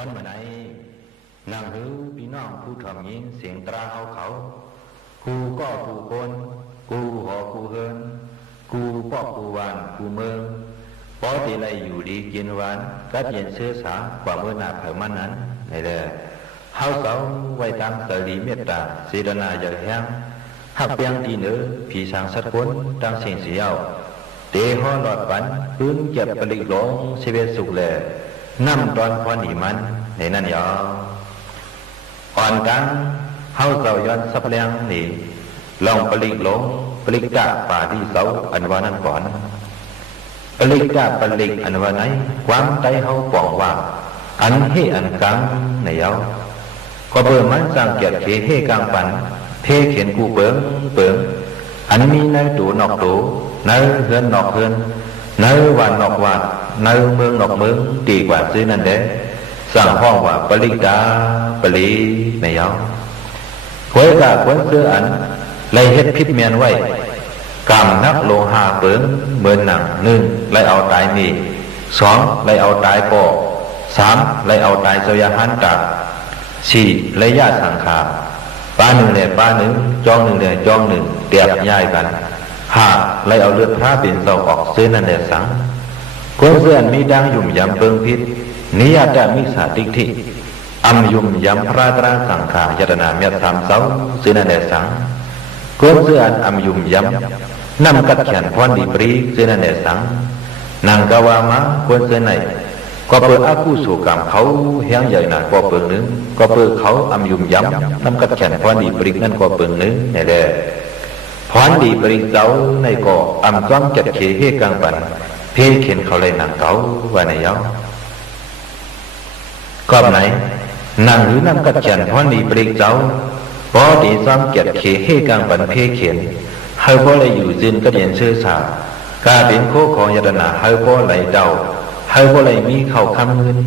วนมาไหนนางหือพี่น้องผู้ทำยินเสียงตราเอาเขากูก็กูคนกูหอกูเฮินกูปอกกูวันกูเมืองปอติไรอยู่ดีกินหวานกัดเย็นเสื้อสากว่าเมื่อหน้าเผามันนั้นในเด้อเฮาเสาไว้ตามสรีเมตตาเสดนาอย่าแห้งหักเปียงดีเนื้อผีสางสัตว์คนดังเสียงเสียวเตะห้อหลอดปันพื้นเก็บปลิกหลงเสเวสุกแลน้ำตอนพอหนีมันในนั้นยออ่อนกังเฮาเสาย้อนสับเลียงนี่ลองปลิกหลงปลิกกะป่าที่เสาอันว่านั้นก่อนปลิกกะปลิกอันว่าไหนความใจเฮาป่องว่าอันให้อันกังในยอก็เบิ่มมันสังเกตเขให้กลางปันเพเขียนกูเปิงอันมีในตูนอกตูในเฮือนนอกเฮือนในวันนอกวันในเมืองนอกเมืองตีกว่าซื้อนั่นเด้สั่งห้องว่าปลิกาปลีไม่ยอมควยกะควยเสื้ออันเลยเฮ็ดพิษเมียนไว้กำนักโลหะเปิงเมือนหนังหนึ่งเลยเอาตายนี่สองเลยเอาตายปอสามเลยเอาตายเสยหันตาสี่เลยญาติสังขารป้าหนึ่งเลยป้าหนึ่งจองหนึ่งเลยจองหนึ่งเตียบย้ายกันห้าเลยเอาเลือดพระเป็นเสาออกซื้อนั่นแหละสังคนเสื่อนมีดังยุ่มยำเปิงพิษนิยาตมิสาติทิอัมยุ่มยำพระตราสังขายตนาเมียสามเสาซื้อนั่นแหละสังคนเสื่อนอัมยุ่มยำนำกัดแขนพรดีปรีซื้อนั่นแหละสังนางกาวามะคนเสื่อไหนก็เปิดอากูสู่กรรมเขาแห้งใหญ่หนาก็เปิงนึงก็เปิดเขาอัมยุ่มยำนำกัดแขนพรดีปรีนั่นก็เปิงนึงนี่แหละพรดีปริเจ้าในก่ออัมจ้องจัดเขเฮกังปันเพเข็นเขาเลยนางเก่าว่าในยอก็ไหนนางหรือนำกัดแขนพรดีปริเจ้าพอดีซ้ำจัดเขเฮกังปันเพเข็นเฮาบ่เลยอยู่จินก็เรียนเชื่อสากาเป็นโคของยตนาเฮาบ่เลยเดาเฮาบ่เลยมีเข้าคำเงิน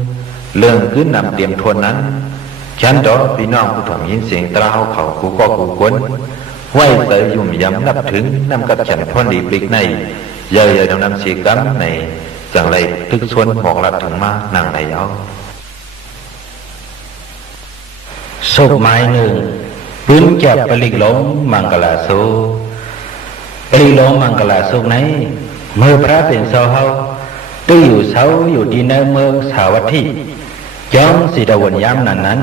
เรื่องขึ้นนำเตรียมทนนั้นฉันดอกพี่น้องผู้ถ่อมยินเสียงตราเฮาเขากูก็กูกวนไหวเสยยุ่มยำนับถึงนำกับฉันพรดีปลิกในเยอะๆนำสีกัมในจังไรทึกชวนบอกหลับถึงมานางในยาวสุกไม้หนึ่งพื้นแก็บปลิกหลงมังกลาโซปลิกหลงมังกลาโซไหนเมื่อพระเป็นเสาเฮาตื้ออยู่เสาอยู่ที่ในเมืองสาวัตถีย้อมสีดาวนย้ำนั้น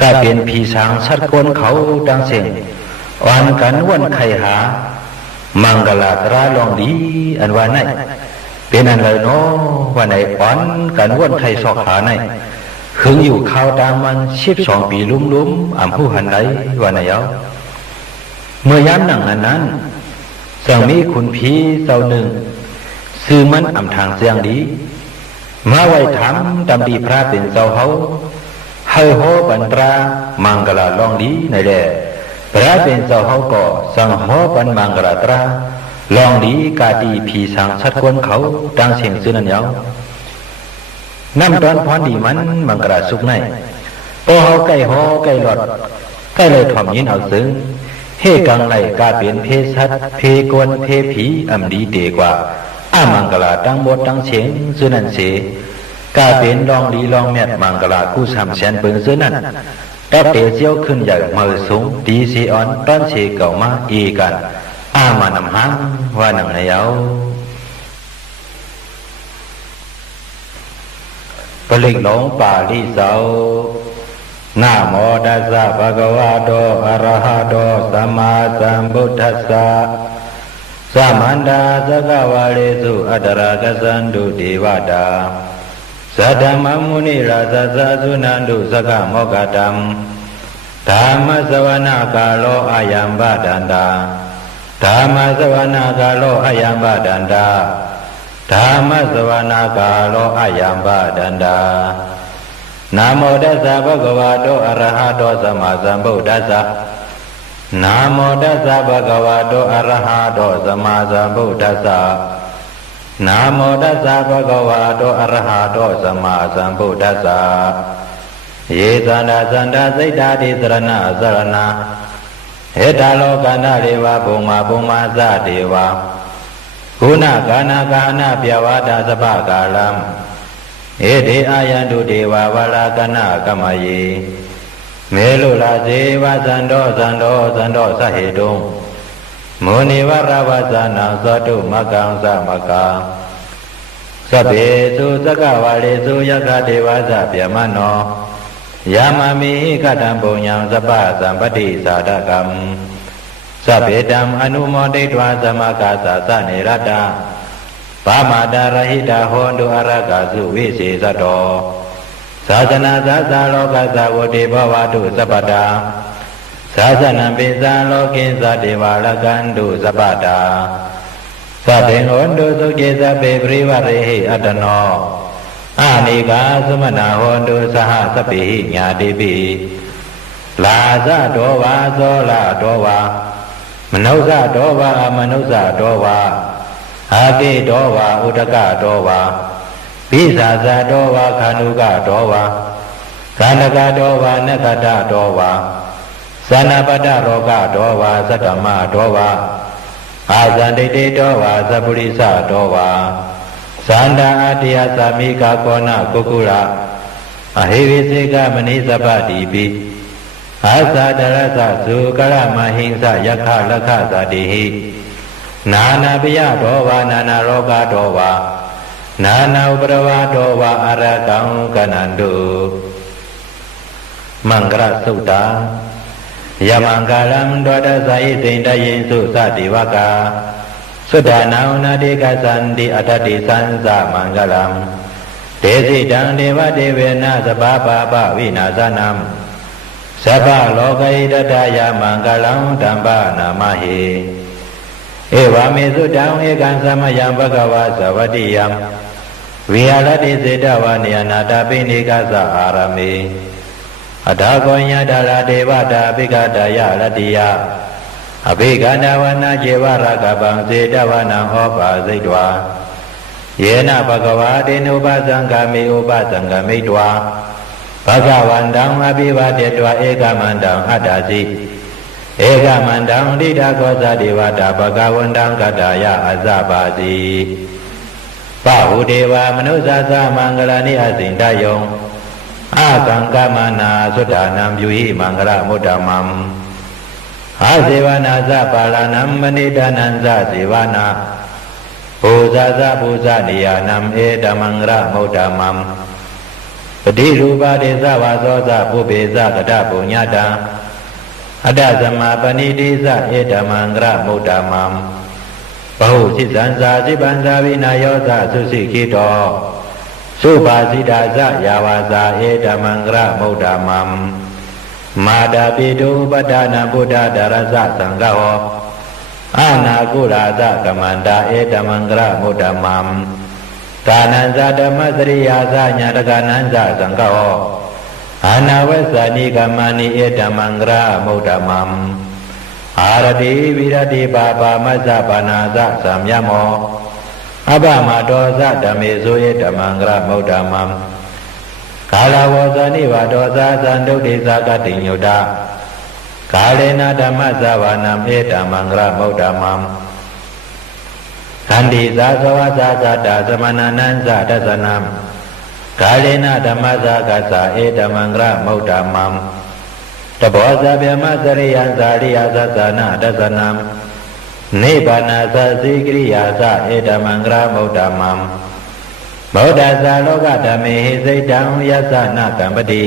ก็เป็นผีสางชัดกวนเขาดังเสียงวันกันวันไขหามังกลาตราลองดีอันว่าไหนเป็นอันเลยเนาะว่าไหนป้อนกันวันไขสอกหาไหนหึงอยู่ข้าวตามมัน12 ปีลุ้มๆอ่ำผู้หันใดว่าไหนเอาเมื่อย้ำหนังนั้นสั่งมีขุนผีเจ้าหนึ่งซื้อมันอ่ำทางเสียงดีมาไว้ถามดำดีพระเป็นเจ้าเขาให้โหบันตรามังกลาลองดีในแดพระเป็นเจ้าเขาก็สั่งหอปันมังกรตราลองดีกาดีผีสังชัดคนเขาดังเสียงซื้อนั่นยาวน้ำตอนพรดีมันมังกรสุกในพอเขาใกล้หอใกล้หลอดใกล้เลยถ่อมยินเอาซึ้งเฮกังไหลกาเปลี่ยนเพชัดเพกวนเพผีอำดีเดกว่าอามังกรตั้งบทตั้งเสียงซื้อนั่นเสกาเป็นลองดีลองแมดมังกรกู้สามแสนเปิงซื้อนั่นดับเตเจียวขึ้นใหญ่เมื่อสูงดีซีออนต้นเชเก่ามาอีกันอามานำหางว่าหนังในเอาปลิกหลงป่าลิเสานะโมตัสสะภะคะวะโตอะระหะโตสัมมาสัมพุทธัสสะสัมมันตาสกวาเลสุอัตตรกัสสันตุเทวตาสัทธมมุนิราชสะสุนันตุสกโมกตัมธรรมสวนาคาโลอายัมบาดันตาธรรมสวนาคาโลอายัมบาดันตาธรรมสวนาคาโลอายัมบาดันตานะโมตัสสะภะคะวะโตอะระหะโตสัมมาสัมพุทธัสสะนะโมตัสสะภะคะวะโตอะระหะโตสัมมาสัมพุทธัสสะนะโมตัสสะภะคะวะโตอะระหะโตสัมมาสัมพุทธัสสะเยสันดาสันดาสิทธาติสรณะสรณะเหตาโลกันนาเรวะภูมาสะเทวะกุณกานาเปียวาดาสภากาลัม เอเดอายันตุเทวาวรากนะกัมมเยเมลุลาเสวะสันโดสันโดสันโดสเหตุงมุนิวราวสานังสัตุมกังสมกังสัพเพสุสกวาเลสุยะคเทวะสัพพมโนยามามิกตัมปุญญังสัพพะสัมปติสาดกัมสัพเพตัมอนุโมทิตวาสมกาสาสเนรตาปามาดารหิตาโหนตุอรกาสุวิเศษโตศาสนาสาสาโลกสาวติภวตุสัพพตาศาสนาปิสาโลกิสเทวาลกันตุสัพพตาสัพเพโหนตุสุขิสัพเพปริวาริหิอัตโนอานิกาสมนาโหนตุสหสัพพิญาติปิลาสะโตวาโสลาโตวามนุสะโตวาอมนุสะโตวาอากิโตวาอุตกะโตวาปิสาสะโตวาคานุกะโตวาคานกะโตวานคตะโตวาสนาปตะโรกะโตวาสัตตมะโตวาอาสันติติโตวาสัพพุริสะโตวาสันดาอาติยสามิกาโกนะกุกุระอหิวิสิกามณิสัพพติปิอาสาดรสะสุกรมหิงสะยะคะละคะสติหินานาปิยโตวานานาโรกะโตวานานาอุปรวาโตวาอรกังกนันตุมังกรสุตตายมังกาลัมโดดสายสินทยินสุสัตติวกาสุดานานาติกสันติอัตติสันสะมังกลัมเตสิตังเทวเทเวนะสภาปะปะวินาสนัมสัพพะโลกัยตถายามังกลังธัมปะนามหิเอวามิสุตังเอกังสมยังภควาสวัสดิยังวิหารติเสตวานิยนาตปิณิกาสหารมิอัฏฐโกญญาดาลาเทวตาภิกขตายารติยาอภิกานาวนาเจวรากบังเสตวานังโอปาสิตวาเยนะภควาเตนุปัสสังฆามิอุปสังฆมิตวาภควันตังอภิวาเทตวาเอกมันตังอัตถสิเอกมันตังดิดาโกสติวตาภควันตังกัตตายาอัสสะปาสีปะหุเทวามนุสสะสะมังกลานิอสินทยงอาสังกามนาสุดานัมยุหิมังกลมุตตมัมอาเสวนาสะปาลานัมมณิดานันสะเสวนาปูซาสะปูซานิยานัมเอตมังกลมุตตมัมปฏิรูปาเดสะวาโสสะปุเบสะกตปุญญาตาอัตตสมาปณิติสะเอตมังกลมุตตมัมปหุสิสันสาสิปันสาวินาโยสะสุสิกิโตสุภาสิตาสะยาวาสาเอตมังกลมุตตมัมมาดาปิตุปทานาพุทธดารสะสังฆโหอานาคุราสะกัมมันตาเอตมังกลมุตตมัมกานันสะธรรมสริยาสะญาตกานันสะสังฆโหอานาวัสสานิกัมมานิเอตมังกลมุตตมัมอารติวิรติปาปามัสสะปานาสะสัมยโมอภมาโตสะธัมเมสุเอตมังกลมุตตมัมกาลาวสานิวาโตสะสันตุติสากติญุตากาเลนะธัมมสวานัมเอตมังกลมุตตมัมขันติสาสวะสาสัตตสมณานันสะทัสสนัมกาเลนะธัมมสกัสสะเอตมังกลมุตตมัมตโพสะเบมะสริยันสาริยาสัสสนะทัสสนัมนิพพานาสัสสิกริยาสะเอตมังกลมุตตมัมโมดัสสะโลกธรรมิหิสิตังยัสสะนะกัมปติ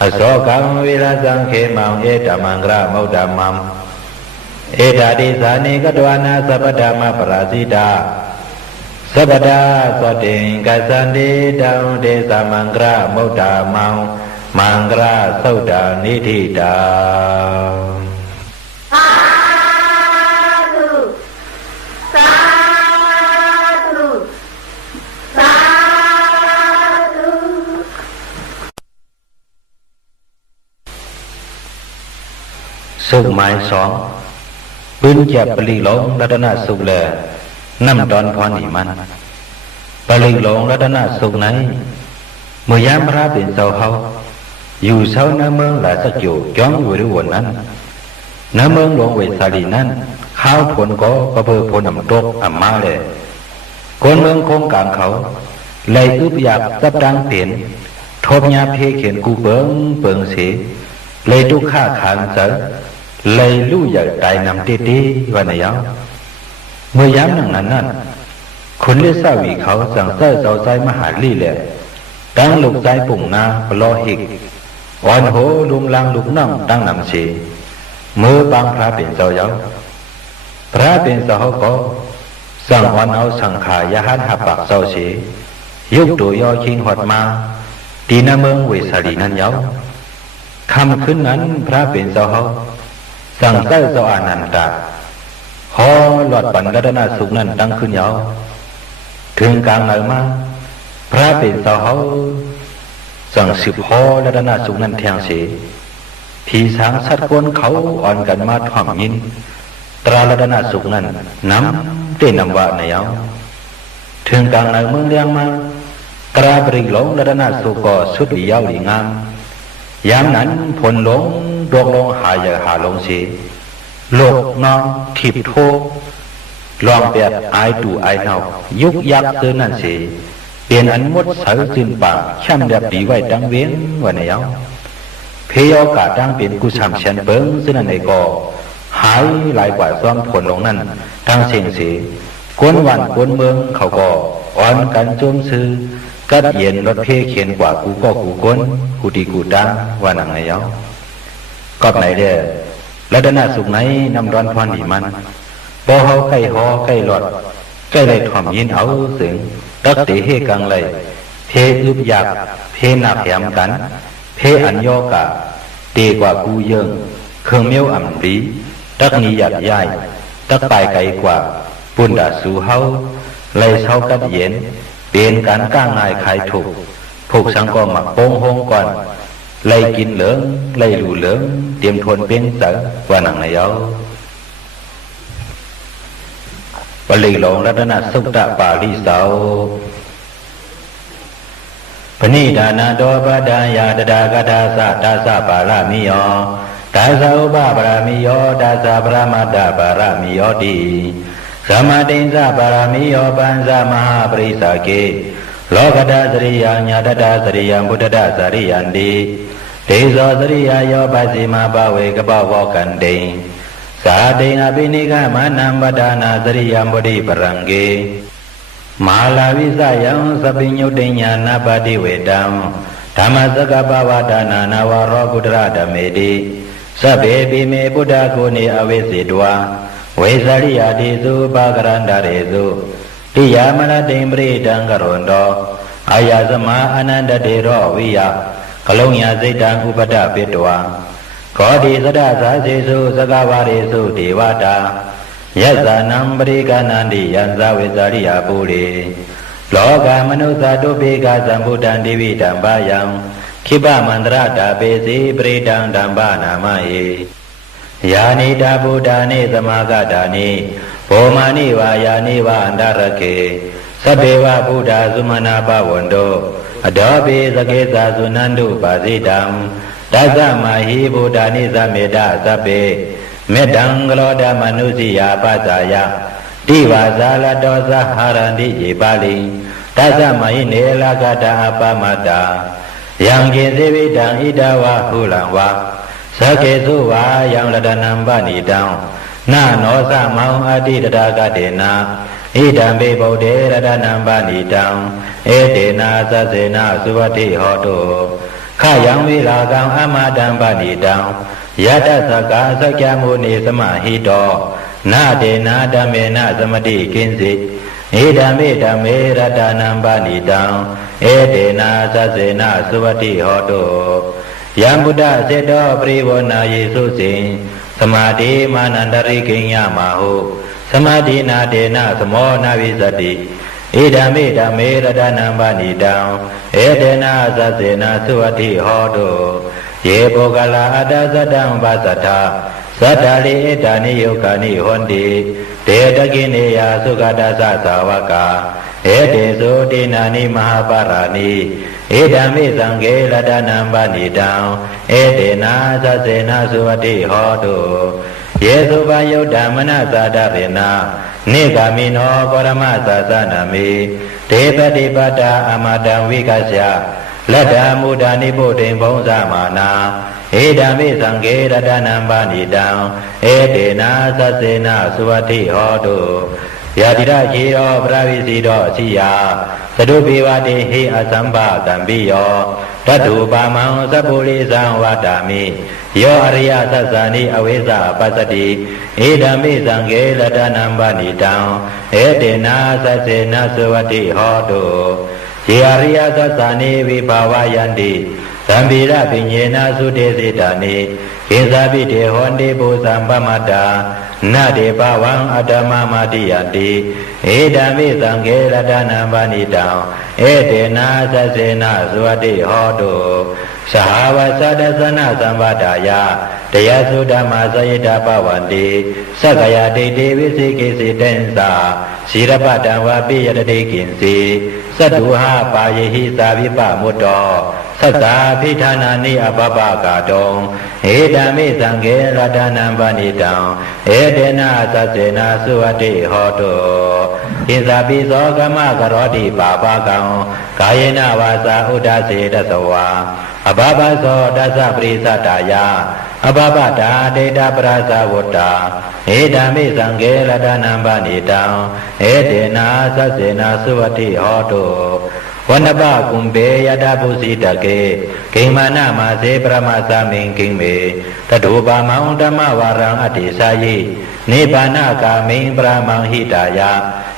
อโศกังวิรสังเขมังเอตมังกลมุตตมัมเอตติสานิกตวานาสัพพธรรมปราสิตาสัพพดาสติงกัสสันติตังเดสมังกลมุตตมังมังกลสุตตานิธิตาสาธุสาธุสาธุ สุขหมายสองปืนจับปลีหลงรัตนสุขแลน้ำดอนพรนิมันปลีหลงรัตนสุขไหนเมื่อยามพระเป็นเสาเฮาอยู่เสาหน้าเมืองหลายสักอยู่จ้องอยู่ด้วยวันนั้นหน้าเมืองหลวงเวสาลีนั้นข้าวผลก็เพื่อผลนำตกอ่ำมาเลยคนเมืองคงกลางเขา lấy ướp dạp sắp đang tiền thôm nhà phê khiển cụ bướng xế lấy đúc khá kháng sở lấy lưu giờ đại nằm tê tê và này áo mới dám nặng nắn nắnคนเลือดสาวีเขาสั่งเส้าเจ้าใจมหาลีแหละตั้งลูกใจปุ่งนาปลอหิกอ่อนโหลุมลังลูกน้องตั้งนำเชมือบางพระเป็นเจ้าเย้าพระเป็นเจ้าก็สั่งอ่อนเอาสั่งขายาหันหับปากเจ้าเชยุกตัวยอคิงหอดมาตีนาเมืองเวสาลีนั้นเย้าคำขึ้นนั้นพระเป็นเจ้าสั่งเส้าเจ้าอานันตาหอหลอดปันรัตนาสุขนั้นตั้งขึ้นเย้าถึงกลางไหนมาพระเป็นเจ้าสั่งสืบหอรัตนาสุขนั้นแทงเสียผีสางสัตว์กวนเขาอ่อนกันมาถ่อมยินตรารัตนาสุขนั้นน้ำเต้นนำว่าในเย้าถึงกลางไหนเมืองเลี้ยงมาตราบริหลงรัตนาสุขก็สุดหลีเย้าหลีงามยามนั้นผลหลงดวงลงหายหาลงเสียโลกน้องทิพโทลองเปียดไอตูไอเนายุกยักเตือนนั่นสิเปลี่ยนอันมดเสือจืนปากช่ำแบบปีไว้ดังเว้นวันนี้เอาเพยอกาดังเป็นกุศลเชนเปิงซึ่งนั่นเองก็หายหลายกว่าซ้อมผลลงนั่นทางเสียงสีกวนวันกวนเมืองเขาก็อ่อนกันโจมซื้อกัดเย็นรถเพเขียนกว่ากูก็กูก้นกูดีกูดังวันไหนเอาก็ไหนเด้อแล้วด้านหน้าสุขไหนนำร้อนพรดีมันพอเขาใกล้หอใกล้หลอดใกล้เลยถ่อมยินเอาเสียงตักเตะเฮกังเลยเพอึบอยากเพหนักแหมกันเพอันยอกะเตกว่ากูเยิงเครื่องเมียวอ่ำรีตักนี้หยัดย่ายตักไปไกลกว่าปุ่นดาสู่เฮาเลยเช้ากัดเย็นเป็นการก้างง่ายขายถูกผูกสังกอมักโป้งหงก่อนไล่กินเหลืองไล่หลู่เหลืองเตรียมทนเป็นเสือว่าหนังไหนเอาปลีหลงรัตนสุตตะปาลิเสาปณิดานาโดปดายาตดากดาสะตาสะปารามิโยตาสะอุปปารามิโยตาสะปรามาตาปารามิโยติสมาติสะปารามิโยปัญสมหาปริสาเกโลกดาสริยาญาตดาสริยังพุทธดาสริยันติเตโสสริยาโยปัสสิมาภเวกปวกันเตสาเตอภินิกามานัมปดานาสริยังบุริปรังเกมาลาวิสยังสปิญุติญาณปฏิเวตังธรรมสกปวาดานานาวโรพุทธะธเมติสเปปิเมพุทธโกนิอเวสิตวาเวสาริยาติสุปะกรันดาเรสุติยามนะติมปริตังกรณโตอายาสมาอนันตเตโรวิยะกลงยาสิตังอุปดาปิตวาขอดีสดาสาเสสุสกาวาริสุเทวตายัสสานัมปริกานันติยันสาเวสาริยาปุริโลกามนุสาตุเปกาสัมพุทธันติวิตัมปายังขิปะมันตระตาเปสีปริตังธัมปานามาเยยานิตาบุตานิสมากตานิโภมานิวายานิวาอันตรเกสัพเพวะพุทธาสุมาณาภวันโตอดอปิสเกสาสุนันตุปาสิตังตัสสะมหิพุทธานิสัมเมตะสัพเพเมตังกโลดมนุสิยาปัสสายะติวาสาลโตสหารันติเยปาลิตัสสะมหิเนลกตาอปมตายังเกสิวิตังอิดาวะหุลังวะสเกสุวายังรัตนัมปณิตังนาโนสะมังอติตระกะเตนะอิดัมเปโพเดรัตนัมปณิตังเอเตนะสัสเสนะสุวัติโหตุขยังวิลากังอมาดัมปณิตังยะตัสสกาสักยมุนีสมหิโตนาเตนะธัมเมนะสมติกินสิอิดัมเปธัมเมรัตนัมปณิตังเอเตนะสัสเสนะสุวัติโหตุยัมพุทธเสโตปริโวนาเยสุสิงสมาธิมานันตริกิญญามาหุสมาธินาเตนะสโมนาวิสติอิดัมเมธัมเมรัตนัมปณิตังเอเตนะสัสเสนะสุวัติโหตุเยโภกลาอัตสะตังปัสสทาสัตตาลิเอตานิโยกานิหนติเตตะกิเนยาสุขดัสสะสาวกาเอเตสุตินานิมหาปารานิเอตัมมิสังเกรัตนัมปณิตังเอเตนะสัสเสนะสุวัติโหตุเยสุปยุตตมนะสาดาเรนะเนกามิโนปรมสัสสนามิ เทปฏิปตาอมาตังวิกัสสะลัดดามุดานิพุติงภုံးสมานาเอดามิสังเกรตนัมปานิตังเอเตนะสัสเสนะสุวัตถิโหตุยาติระเชโยพระวิสีโตสิยาสตุปิวะติหิอสัมภะกัมปิโยตัตถุปามังสัพพุริสังวัตตามิโยอริยสัสสานิอเวสะปัสสติเอดามิสังเกรตนัมปานิตังเอเตนะสัสเสนะสุวัตถิโหตุเยอริยสัสสานิวิภาวายันติสัมปิระปิญเยนะสุเตสิตานิเกสาปิเทหอนติปุสัมปมัตตานาเดปวังอัตมะมาติยติเอดามิสังเกรตนัมปานิตังเอเตนะสัสเสนะสุวัตถิโหตุสหาวสัตสนะสัมปทายาตยสุဓม္မာสยิตาปวันติสักยาติติวิสิกิสิเตนสาศีรปะตังวะปิยตติกินสีสัตถุหาปายหิสาวิปมุตโตสัสสาภิธานานิอภปกาตงเอดามิสังเกรตนัมปานิตังเอเตนะสัสเสนะสุวัตถิโหตุอิสาปิโสกมะกโรติปาปะกังกายเนวาสาอุดาเสตสวาอภปโสตัสสะปริสัตตายาอภปตาเดตปราสาวตตาเอดามิสังเกรตนัมปานิตังเอเตนะสัสเสนะสุวัตถิโหตุวันบะกุมเบยดาภุสิตเกกิมานะมาเสปรมาสามิงกิงเมตถุปามังธรรมวารังอติสายินิพพานกามิงปรามังหิตายา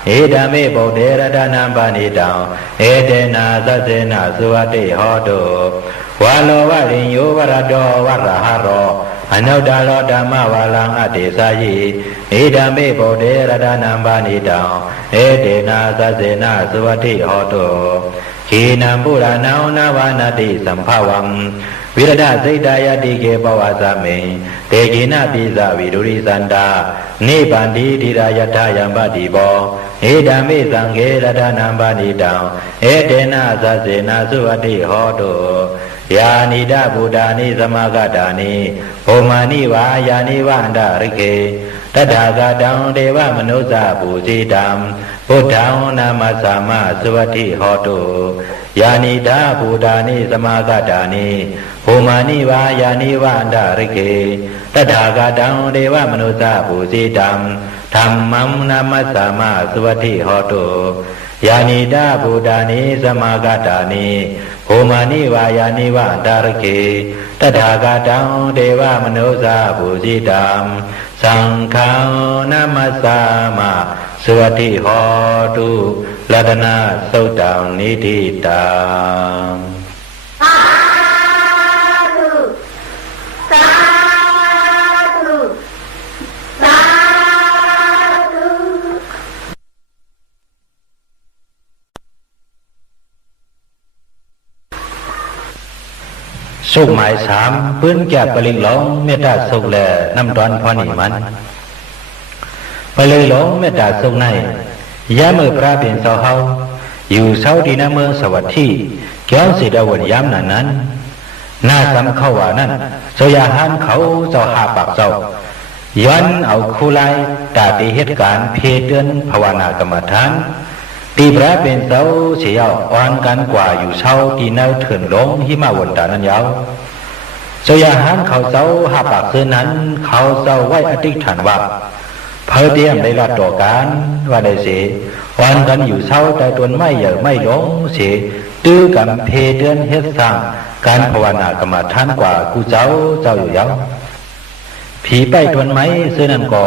เอดามิปุเตรตนัมปานิตังเอเตนะสัสเสนะสุวัตถิโหตุวาโลวะริญโยวรโตวะระหะโรอนุตตโรธรรมวาลังอติสายิเอดามิปุเตรตนัมปานิตังเอเตนะสัสเสนะสุวัตถิโหตุขีนัมปุรานังนาวานาติสัมภวังวิรดาสิตายติเกปวาสเมเตกินะปิสวิดุริสันตานิพพานติธิรายทายัมปติโบเอดามิสังเกรตนัมปานิตังเอเตนะสัสเสนะสุวัตถิโหตุยานิดาบูดานิสมากัตตานิโภมานิวายานิวันดาริเกตถาคตังเทวมนุสสะปูจิตังพุทธังนามัสสามาสุวัตถิโหตุยานิดาบูดานิสมากัตตานิโภมานิวายานิวันดาริเกตถาคตังเทวมนุสสะปูจิตังธัมมังนามัสสามาสุวัตถิโหตุยานิดาบูดานิสมากัตตานิโภมานิวายานิวันดาริเกตถาคตังเทวมนุสสะปูจิตังสังฆังนามัสสามาสุวัตถิโหตุรัตนะสุตตังนิธิตังสาธุสาธุสาธุ สุขหมายสามปื้นแก่ปลิงหลงเมตตาสุขแลน้ำตอนพอนี่มันปลิงหลงเมตตาสุขในยามมือพระเป็นเสาเฮาอยู่เสาดีนาเมืองสวัสดีเกี่ยวสิดาวันยามนั้นน่าสำเข้าว่านั้นโซยาหันเขาเจ้าหาปากเจ้าย้อนเอาคู่ไล่ตาตีเหตุการณ์เพเตือนภาวนากรรมฐานตีพระเป็นเสาเสียอ่อนกันกว่าอยู่เช้าที่แนวเถื่อนลงหิมาวันตานั้นยาวโซยาหันเขาเสาหาปากเสื้อนั้นเขาเสาไว้อธิษฐานว่าเพื่อเตรียมได้รับต่อการว่าได้เสียอ่อนกันอยู่เช้าแต่ตนไม่เหย่อไม่หลงเสียตื้อกันเพเตือนเฮ็ดสร้างการภาวนากรรมฐานกว่ากูเจ้าอยู่ยาวผีไปทวนไม้เสื้อนั้นก็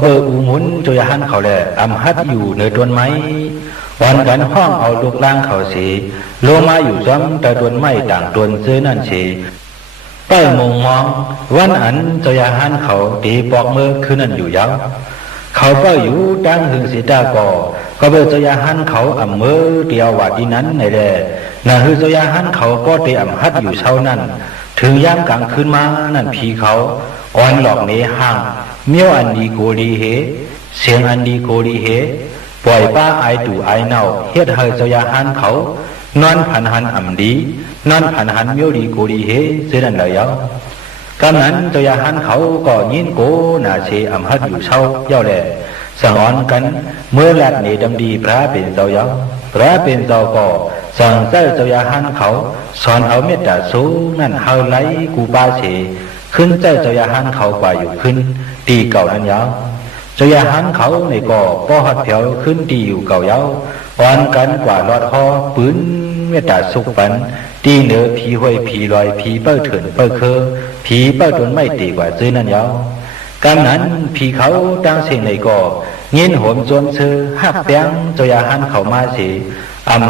เบอร์อูหมุนโจยหันเขาแหละอำหัดอยู่เหนือต้นไม้วันกันห้องเอาลูกล่างเขาสีลงมาอยู่ซ้ำแต่ต้นไม้ต่างต้นซื้อนั่นสีใต้มงมองวันอันโจยหันเขาตีปอกมือคืนนั้นอยู่ยาวเขาก็อยู่ดังหึงสีตาก็เบอร์โจยหันเขาอำมือเดียวว่าที่นั้นในแหละน่ะคือโจยหันเขาก็เตะอำหัดอยู่เช้านั้นถึงย่างกลางคืนมานั่นผีเขาอ่อนหลอกเนห่างเมียวอันดีโกดีเหเสียงอันดีโกดีเหปล่อยป้าไอตู่ไอเน่าเฮ็ดให้เจ้ายาหันเขานอนผันหันอ่ำดีนอนผันหันเมียวดีโกดีเหเสียนั่นเลยยาวกำนั้นเจ้ายาหันเขาก็ยินโกน่าเชอ่ำหัดอยู่เช่าเย้าแหล่สังอ่อนกันเมื่อแลดเนดำดีพระเป็นเจ้ายาวไป พระเป็นเจ้าก็สั่งเจ้าเจ้าอย่าหันเขาสอนเอาเมตตาสูงนั่นเฮาไหลกูปาเสขึ้นเจ้าเจ้าอย่าหันเขากว่าอยู่ขึ้นตีเก่านั้นยาวเจ้าอย่าหันเขาในก็ป้อหัดเผียวขึ้นตีอยู่เก่ายาวอ่อนกันกว่าลอดหอปืนเมตตาสุกปันตีเหนือผีห้วยผีลอยผีเป้าเถินเป้าเคอผีเป้าตนไม่ตีกว่าซื้อนั้นยาวการนั้นผีเขาตั้งเสียงในก็เงินโหมจนซื้อหักแป้งเจ้าอย่าหันเขามาเสีย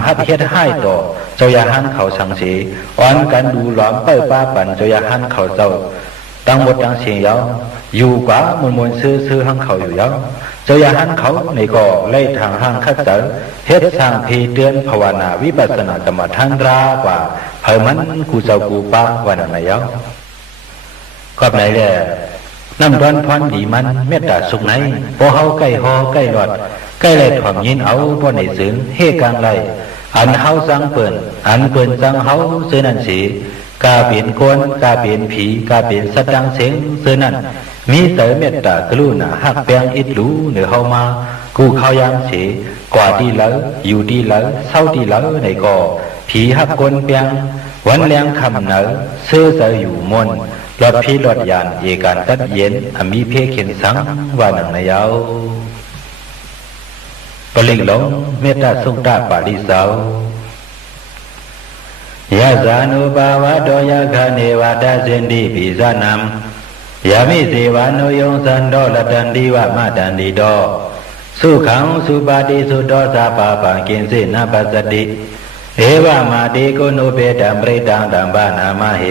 หัดเฮ็ดให้ต่อเจ้าอย่าหันเขาสังเสียอ่อนกันดูหลอมเป้าป้าปั่นเจ้าอย่าหันเขาเจ้าตั้งหมดตั้งเสียงยาวอยู่กว่ามวลซื้อหังเขาอยู่ยาวเจ้าอย่าหันเขาในก็ไล่ทางห้างคัดเสริเฮ็ดสร้างพีเตือนภาวนาวิปัสสนากรรมฐานรากว่าเผมันกูเจ้ากูป้าวันไหนยาวก็ไหนแหละน้ำร้อนพรดีมันเมตตาสุขไหนพอเฮาใกล้หอใกล้หลอดใกล้ไหลถ่อมยินเอาบ่ในสึงเฮกลางไหลอันเฮาสังเปิ้นอันเปิ้นสังเฮาเสื้อนั่นสิกาเปลี่ยนกวนกาเปลี่ยนผีกาเปลี่ยนสัตว์ดังเสียงเสื้อนั่นมีแต่เมตตากรุณาหักแปลงอิดหลูเหนือเฮามากูเข้ายามสิกว่าดีเหลออยู่ดีเหลอเศร้าดีเหลอในก็ผีหักกวนแปลงวันแรงคำเหนอเสื้อเสยอยู่มนหลอดพีหลอดยานเอการตัดเย็นมีเพเข็นสังว่าหนังในยาวปลิงหลงเมตตาสุขตาปาริสาวยะสานุภาวะโดยะคเนวะตัสสินติปิสานัมยามิเสวานุยงสันโดละตันติวะมะตันติโดสุขังสุปาติสุโตสาปะปังกินสินะปัสสติเอวะมาติโกนุเปตัมปริตังตัมปนามะเห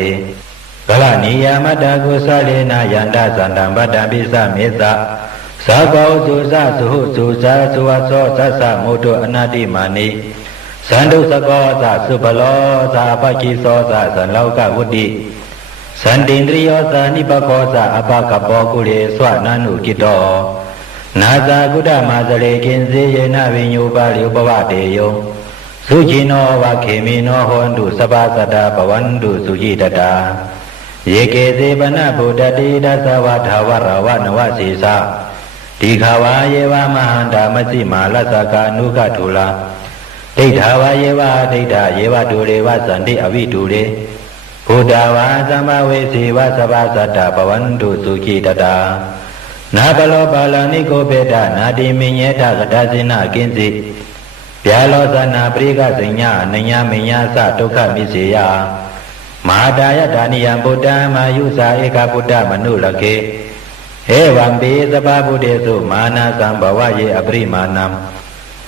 กลานิยามตากุสะเลนะยันตสันตัมปตัมปิสะเมสะสาโกสุสะสุหุสุสะสุวัสโสสัสสะโมตุอนาติมานิสันตุสโกสะสุปโลสะปะกิโสสะสันโลกวุติสันตินทริโยสะนิปโกสะอปะกปโปกุเลสวะนานุกิโตนาซากุดมาสเลกินเสยนะวิญญูปาลิอุปวะเตโยสุจิโนวะเขมิโนโหนตุสปาสตาปวันตุสุจิตตาเยเกเสปนะโพดติดัสสวะทาวรวะนวสีสะติขาวาเยวามหันตามสิมาลัสสกานุกทุลาဒိဋ္ဌာဝါယေဝဒိဋ္ဌာယေဝတုရေဝသန္တိအဝိတုရေဘုဒ္ဓဝါသမ္မာဝေစီဝသဗ္ဗသတ္တဘဝန္တုစုခိတတာနာဘလောပါဠိကိုပေတနာတိမိညေတကတဇိနကိဉ္စီဗျာလောဇနာပရိကစိညာနညာမိညာသဒုက္ခမိစေယမဟာတာယဒါနိယံဗုဒ္ဓမာယုဇာဧကဗုဒ္ဓမနုလကေဧဝံပိသဗ္ဗဗုဒ္ဓေစုမာနာသံဘဝယေအပရိမာဏံ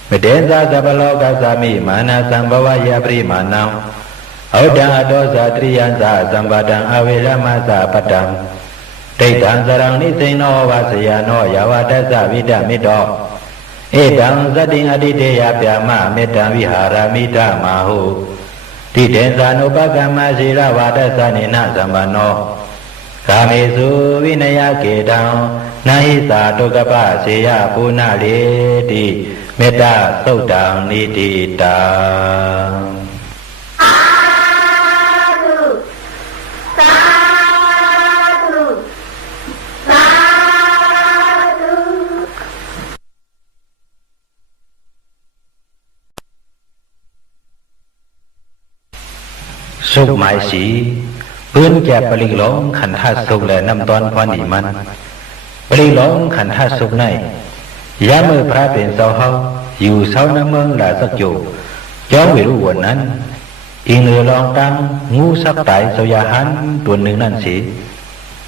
မတေဇာသဗ္ဗလောကသမိမာနာသံဘဝယေအပရိမာဏံဩဒံအတောဇာတရိယံဇာသံပါတံအဝေရမသပတ္တံဒိဋ္ဌံစရံနိစိနောဝဆယနောယဝတ္တသဝိတမေတ္တောဧတံသတ္တိအတိတေယဗျာမမေတ္တံဝိဟာရမိတမဟုတိတေဇာနုပကမ္မစီရဝတ္တသနေနသမ္ပနောကာမေစုဝိနယကေတံနာဟိသာဒုက္ကပစေယပုဏ္ဏလေတိမေတ္တာသုတ်တံနိတိတာสุขหมายสีปืนแก่ปริหลงขันธาสุขและนำตอนพรนีมันปริหลงขันธาสุขในยามมือพระเป็นเสาเฮาอยู่เสาน้ำเมืองหลาสักอยู่ย้อมวิรุวันนั้นอิงเรือลองตั้งงูสักไตเสยาหันตัวหนึ่งนั่นสี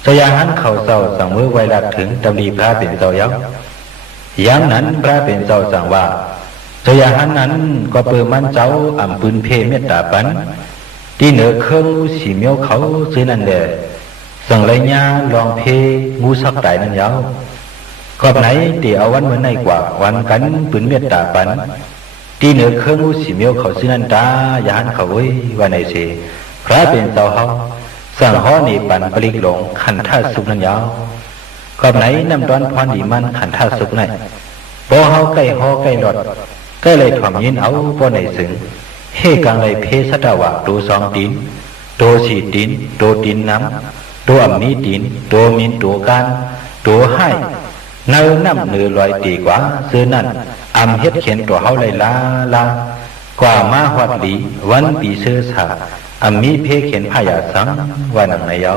เสยาหันเข่าเสาสั่งมือไวรัดถึงตำดีพระเป็นเสาเย้ายามนั้นพระเป็นเสาสั่งว่าเสยาหันนั้นก็เปิดมันเจ้าอ่ำปืนเพเมตตาปันที่เหนือเครื่องงูสีเมียวเขาซื้อนั่นแหละสั่งไรญาลองเพงูสักไตนั่นเย้าก็ไหนตีเอาวันเหมือนในกว่าวันกันปืนเมตตาปันที่เหนือเครื่องงูสีเมียวเขาซื้อนั่นตายานเขาไว้ว่าไหนสิพระเป็นเสาเฮาสั่งฮ้อนี่ปันปลิกหลงขันท่าสุกนั่นเย้าก็ไหนน้ำดอนพรดีมันขันท่าสุกไหนพอเฮาใกล้ฮ้อใกล้หลอดใกล้เลยถ่อมยินเอาพอไหนสึงเฮกังเลยเพสตาวะโดสองดินโดสีดินโดดินน้ำโดอัมมีดินโดมินโดการโดให้เนื้อน้ำเนื้อลอยตีกว่าซื้อนั่นอัมเฮ็ดเขียนตัวเฮาเลยลา กว่ามาหวัดลีวันปีเสือสาอมีเพเขียนพายาสังวันหนังในเยา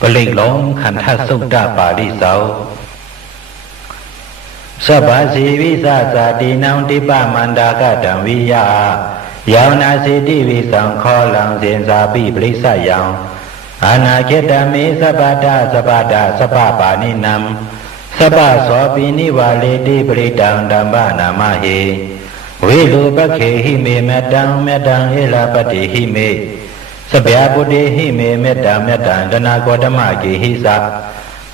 ปลิกหลงขันทัสุดาปาริเสาสบาสีวิสาสาตินังติปามันดากะตังวิยายาวนาสิติวิสังขอลังเสียนสาปิปริสายังอาณาเกตามิสปาดาสปาดาสปาปานินัมสปาโสปินิวาเลติปริตังดัมบานามาเหวิลูปะเขหิเมเมตังเมตังเอลาปฏิหิเมสเปียปุติหิเมเมตังเมตังดนาโกตมะเกหิสะ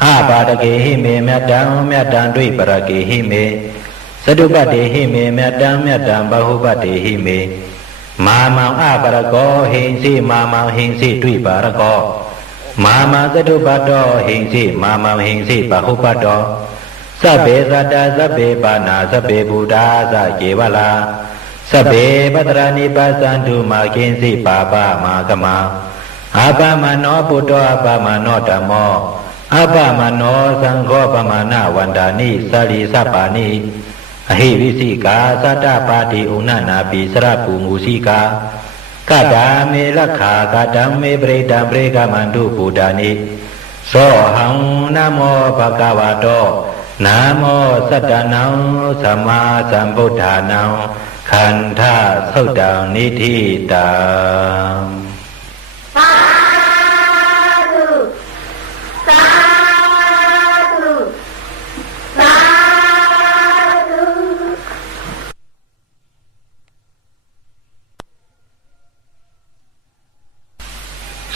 อาปาตเกหิเมเมตังเมตังด้วยปรเกหิเมสดุปฏิหิเมเมตังเมตังบาหุปฏิหิเมมามังอาปรโกหิงสีมามังหิงสีด้วยปรโกมามังสดุปโตหิงสีมามังหิงสีบาหุปโตสัพเพสัตตาสัพเพปานาสัพเพบูดาสัจเจวลาสัพเพปัตรานิปัสสันตุมาเกณสิปาปามากมาอาปามโนปุตโตอาปามโนธัมโมอาปามโนสังโฆปมาณวันดานิสาลีสัปปานิอหิวิสิกาสัตตปาติอุณนาปิสระภูมูสิกากะดาเมลักขากะดังเมปริตังเปรกมันตุปุดานิโสหังนะโมภะคะวะโตนะโมสัตตานังสัมมาสัมพุทธานังขันธาสุตังนิธิตังสาธุสาธุสาธุ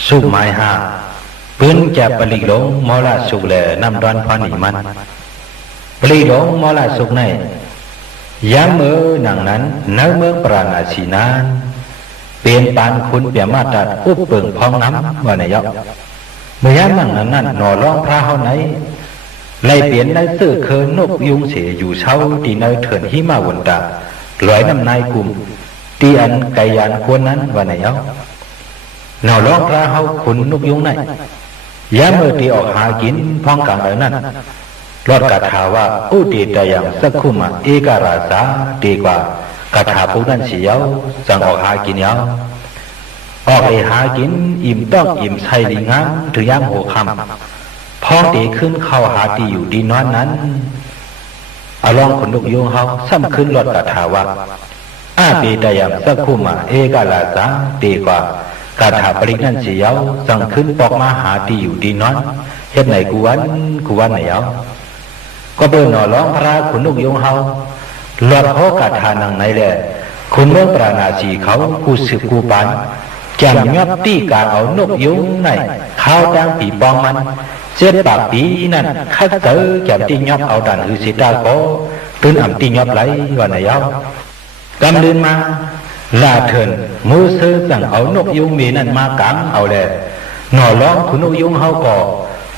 สุหมายหาปืนจะปลิกหลงมอลาสุกแลนำดอนพันอีมันปลิกหลงมอลาสุกในยามมือหนังนั้นนักเมืองปราณาสีนานเปลี่ยนปานคุณเปียมาตัดอุบเปิงพองน้ำว่าไหนยอกเมื่อยามนั่งนั้นหน่อร้องพระเฮาไหนไล่เปลี่ยนในเสื้อเคินนกยุงเสียอยู่เช้าที่ในเถินหิมาวนตาลอยน้ำนายกลุ่มตีอันไกยานควรนั้นว่าไหนยอกหน่อร้องพระเฮาขุนนกยุงไหนยามมือที่ออกหากินพองกลางเอานั้นรอดกถาว่าอุติตยังสักขุมะเอกราสาดีกว่ากถาผู้นั้นเสียวสั่งออกหากินยาวออกไปหากินอิ่มต้องอิ่มใส่ลิงามถึงยามหัวค่ำพองตีขึ้นเข้าหาตีอยู่ดีนอนนั้นอาลองขนนกยุงเฮาซ้ำขึ้นรอดกถาว่าอาติตยังสักขุมะเอกราสาดีกว่ากถาปรินั้นเสียวสั่งขึ้นปอกมาหาตีอยู่ดีนอนเฮ็ดไหนกูวันไหนเอาก็เบิ่นหน่อร้องพระขุนนกยุงเฮาหลอดเขากาทานังไหนแหละคุณเมืองปราณาสีเขาผู้สืบกูปานจำยอบตีกาเอานกยุงไหนข้าวดังปีปองมันเจ็ดปากปีนั่นคัดเตอจำตียอบเอาดันหือสิตาโกตื่นอ่ำตียอบไหลวันไหนเอากำเดินมาลาเถินมูเสือสั่งเอานกยุงมีนั่นมากางเอาแหละหน่อร้องขุนนกยุงเฮาก่อ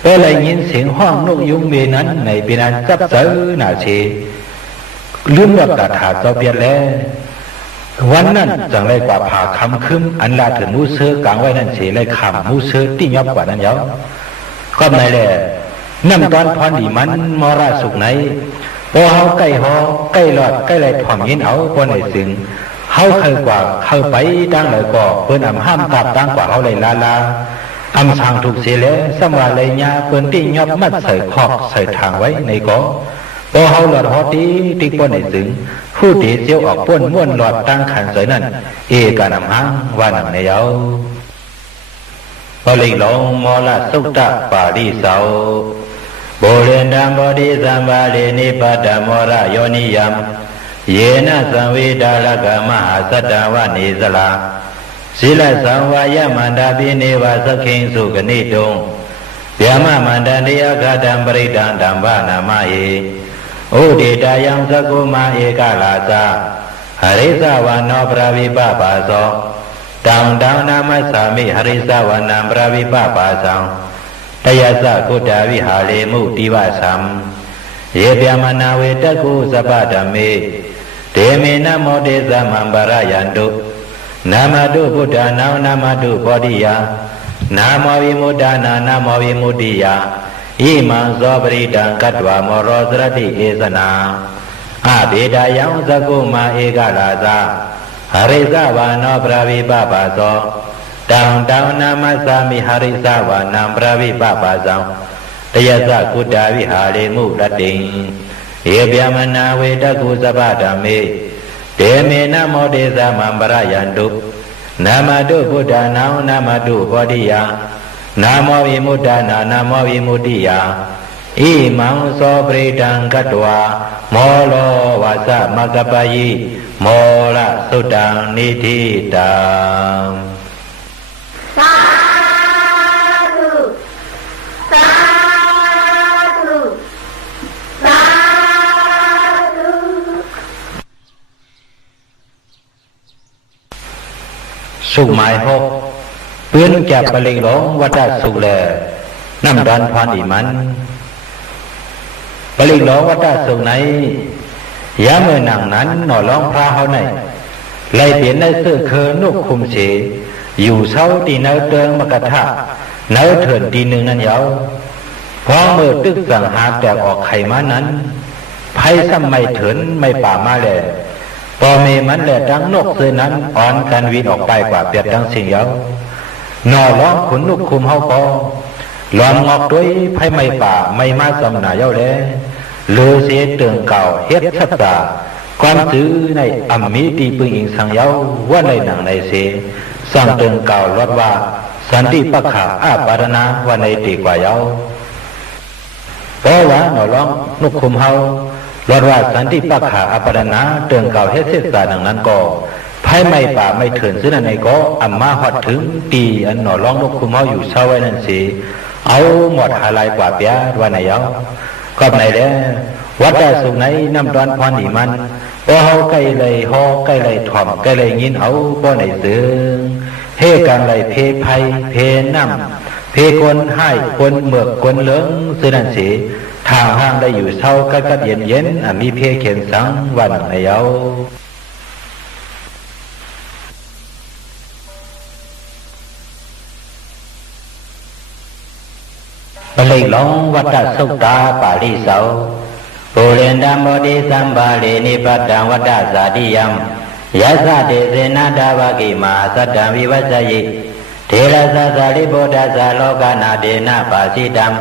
ไปเลยยินเสียงห้องนกยุงมีนั้นในปีนั้นจับเสือหน้าเชลืมว่ากาถาเจ้าเปียแล้ววันนั้นจังไรกว่าผ่าคำคืมอันลาถึงมูเสือกลางไว้นั่นเสียไรคำมูเสือที่ยอบกว่านั้นเยาก็ไหนแหละน้ำตอนพรดีมันมราสุกไหนพอเฮาใกล้หอใกล้หลอดใกล้ไรถ่อมยินเอาพอไหนสึงเฮาเคยกว่าเข้าไปตั้งเลยก็เปิ้นอำห้ามตับตั้งกว่าเฮาเลยลาอำทางถูกเสียแล้วสำว่าเลยญาเปิ้นที่ยอบมัดใส่คอกใส่ทางไว้ในก็พอเฮาหลอดหอตีติปนในสึงผู้ตีเสียวออกป้นม้วนหลอดตั้งขันใส่นั่นเอกานำหางว่านังในเยาพอลิงลงมอละสุตตะปาริเสาโบเรนดัมบดิสัมบาลีนิปตมรโยนิยมเยนะสังเวดาลกมหาสัตตวานิสลาศีลสังวายมันดาปิเนวสขิงสุกนิตุงยามมันดันติอาคาตัมปริตังธัมมนามาเออุดิตายังสกุมาเอกลาสาหริสาวานโปราวิปปาโสตังดังนามัสสามิหริสาวานังปราวิปปาสังตยสะกุฏาวิหาเลมุติวะสัมเยปยมนาเวตกุสปะธเมเตเมนะโมเตสมัมปรายันตุนามาตุพุทธานังนามาตุโพธิยานาโมวิมุตตานานาโมวิมุตติยาอิมังโสปริตังกัตวามโรสรติเอสนา อาเบดายังสกุมาเอกลาสาหริสาวานอปราวิปปาโสตังตังนามัสสามิหริสาวานังปราวิปปาสังตยสะกุดาวิหาริมุรติงเยเปียมนาเวตกุสปะธรรมิเตเมนะโมเดสะมัมปรายันตุนามาตุพุทธานังนามาตุโพธิยานาโมวิมุตตานานาโมวิมุตติยาอิมังโสปริตังกัตวาโมโลวาสะมะกปะยิโมละสุตังนิธิตังสาธุสาธุสาธุ สุหมายหกเปื้อนแก่ปลิงหลงวัดสุแลน้ำดันพรอิมันปลิงหลงวัดสุไหนยามเมื่อนังนั้นหน่อร้องพระเขาไหนไล่เปลี่ยนในเสื้อเคอนุกคุมเสอยู่เช้าตีเนื้อเติงมกระทะเนื้อเถินตีหนึ่งนั้นยาวพอเมื่อตึกสั่งหาแตกออกไข่มานั้นไพ่ซ้ำไม่เถินไม่ป่ามาแลพอเมมันแหละดังนกเสือนั้นอ่อนกันวินออกไปกว่าเปียดดังสิ่งยาวหน่อร้องขุนนุกคุมเฮาก็หลอนงอกด้วยไพ่ไม่ป่าไม่มาสำนาเย้าแลเลือเสียเตืองเก่าเฮ็ดชัดตาความซื้อในอัมมิตีปึงอิงสังเย้าว่าในหนังในเสสั่งเตืองเก่าลดว่าสันติปะขาอาปารณาว่าในตีกว่าเย้าเพราะว่าหน่อร้องนุกคุมเฮาลดว่าสันติปะขาอาปารณาเตืองเก่าเฮ็ดเสษาดังนั้นก็ไพ่ไม่ป่าไม่เถินซึ่งในก็อัมมาฮอดถึงตีอันหน่อร้องนุกคุมเฮาอยู่เช้าไว้นั่นสิเอาหมดหาลายกว่าเปียว่าในเย้าก็ในเด้วัดสุไหนน้ำดอนพรนี่มันพอเฮาใกล้เลยฮอใกล้เลยถ่อมใกล้เลยยินเอาบ่ในซึงเฮกันเลยเพไผเพน้ำเพคนให้คนเมือกคนเหลืองซึ่งนั่นสิทางห้างได้อยู่เช้ากัดเย็นมีเพเขียนสังวันในเย้าปลิงหลงวัดสุตตาปาลิเสาปุเรนดามโมติสัมบาลีนิปัตตังวัดสาธิยัมยัสสะเตเสนาดาวกิมาสัตตังวิวัสสยิเทระสะสาริโพธัสสะโลกานาเดนะปาสิตัง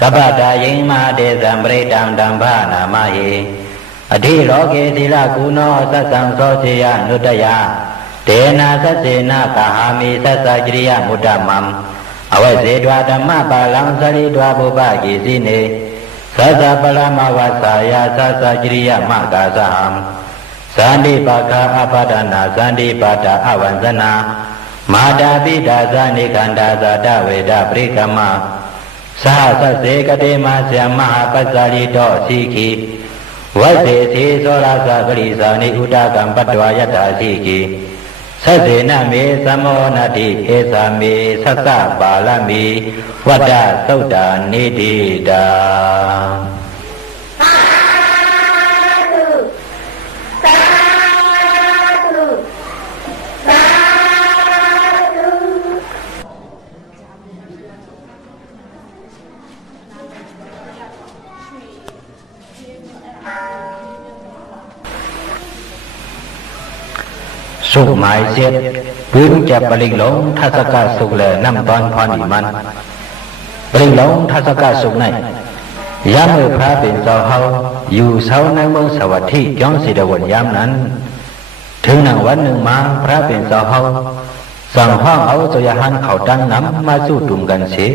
กัปปตายิงมาเดสัมปริตังดัมภานามาหิอธิโลเกศิลากุโนสัสสังโสเชยานุตยาเตนะสัสเสนะกหามิสัสสะจริยมุตตมัมอวัเสดวาธรรมปาลังสริดวาบุปกิสิเนสัสสะปรามวัสสายาสัสสะจริยมกาสหัมสันติปะคาอปดานาสันติปัตตาอวันสนามาดาปิดาสานิกันดาสะดาเวดาปริกรรมะสหสัสเสกเตมาสยมหาปัสสาริโตสีขีวัสเสสีโสราสะกริสานิอุตากัมปัตวายตาสีขีสัสเสนะเมสมโมนาติเอสาเมสัสสะบาลมีวัดสุตตานิติตาสาธุสาธุสาธุ สุหมายเสียดพื้นแก่ปลิงหลงทัศกาสุกแลน้ำตอนพรอิมันปลิงหลงทัศกาสุกในยามเมื่อพระเป็นเจ้าเฮาอยู่เช้าในเมืองสวัสดิ์จ้องสิดวันยามนั้นถึงหนังวันหนึ่งมาพระเป็นเจ้าเฮาสั่งห้องเอาเจ้าย่าหันเขาตั้งน้ำมาสู้ตุ่มกันเสีย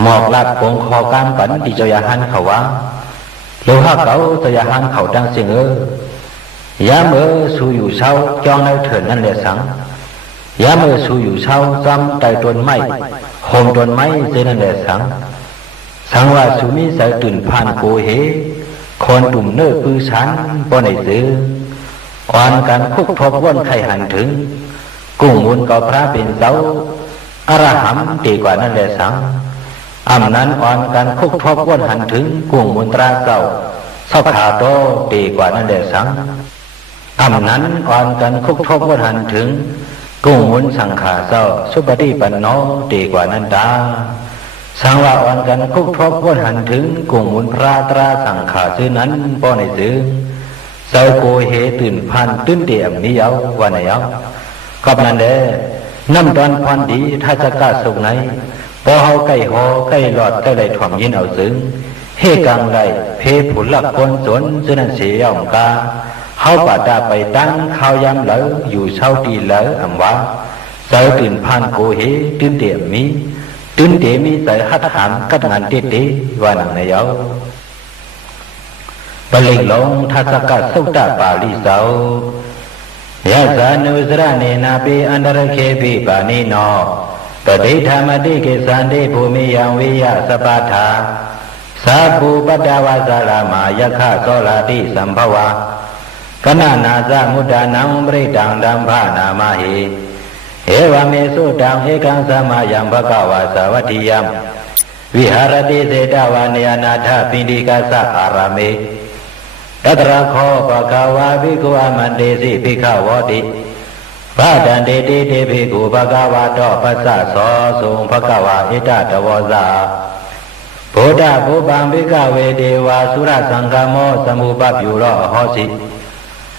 หมอกลาดปงคอกามปันที่เจ้าย่าหันเขาว่าโลหะเก่าเจ้าย่าหันเขาตั้งเสียงยามเมื่อสู้อยู่เช้าจ้องในเถิดนั่นแหละสังยามเมื่อสู้อยู่เช้าจำไต่ต้นไม้โฮมต้นไม้เจนั่นแหละสังสังว่าสุมิสายตื่นผ่านโกเหคนตุ่มเนื้อปือฉันปนในซื้ออ่อนการคุกทบวนไข่หันถึงกุ้งมุนกับพระเป็นเจ้าอรหัมตีกว่านั่นแหละสังอำนั้นอ่อนการคุกทบวนหันถึงกุ้งมุนตราเก่าสขาโตตีกว่านั่นแหละสังอำนั้นอ่อนกันคุกทบวนหันถึงกุ้งมุนสังขาเจ้าสุปฏิปันโนตีกว่านั่นตาสังว่าอ่อนกันคุกทบวนหันถึงกุ้งมุนพระตราสังขาซื้อนั้นป้อในซื้อ เจ้าโกเหตื่นพันตื่นเดี่ยมมีเอาวันไหนเอากับนั้นเด้น้ำตอนพันดีถ้าจะกล้าสุกไหนพอเฮาใกล้หอใกล้หลอดใกล้ไหลถ่อมยินเอาซึ้งเฮกังไหลเพผุนหลักคนสนฉะนั้นเสียย่อมกาเฮาป่าดาไปตั้งข้าวยำเหลออยู่เช่าตีเหลออ่ำว่าเจ้าตื่นพันโกเหตื่นเดี่ยมมีตื่นเดี่ยมีใส่หัดหางกัดงานเด็ดๆวันไหนเอาปลิกลงทัศกะสุตตปาลิเสายะสานุสระเนนาปิอันตรเคปิปานิโนปฏิธรรมติกิสันติภูมิยังวิยะสปาธาสาภูปัตตวาสารามายะคะโสลาติสัมภวากนานาสมุดานังปริตังดัมภานามาหิเอวเมสุตังเอกังสมายังภะคะวาสาวัตถิยัมวิหารติเสตวานิยนาถปิณิกาสะอารามิตัตระโคปะกวาภิกขุอมันเตสิภิกขวติพระดันเตติเตภิกขุภะคะวะโตปัสสะโสสุงภะคะวะอิตตวโสโพธภูปังภิกขเวเทวาสุรสังฆโมสมุปปยุโรโหสิ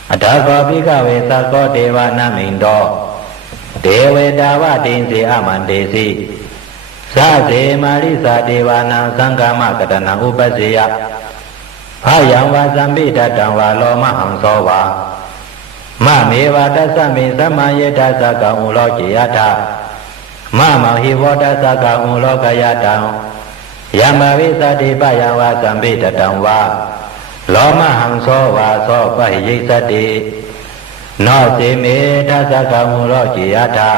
อัตถะภิกขเวสักโกเทวานามินโตเทเวตาวะติงสิอมันเตสิสาเสมาริสาเทวานังสังฆมกตนาอุปสิยพายังวาสัมปิตตังวาโลมหังโสวามะเมวะตัสสะมิสัมมาเยตัสสะกังอุโลจิยถามะมะหิวตัสสะกังอุโลกยตังยัมบวิสติปะยังวาสัมปิตตังวาโลมหังโสวาโสปะหิยิสติโนสิเมตัสสะกังอุโลจิยถา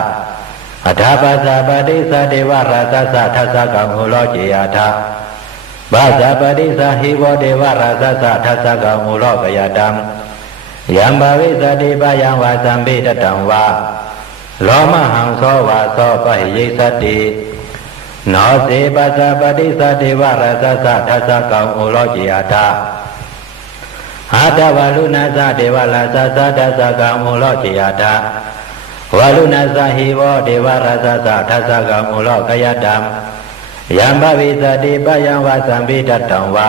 อัฏฐปัสสะปฏิสะเทวราสัสสะทัสสะกังอุโลจิยถาบาสะปฏิสะหิวเทวราสัสสะทัสสะกังอุโลกยตังยัมบวิสติปะยังวาสัมปิตตังวาโลมหังโสวาโสปะหิยิสติโนสิปัสสะปฏิสะเทวราสัสสะทัสสะกังอุโลจิยถาอาตวาลุนัสสะเทวราสัสสะทัสสะกังอุโลจิยถาวาลุนัสสะหิวเทวราสัสสะทัสสะกังอุโลกยตังยัมบวิสติปะยังวาสัมปิตตังวา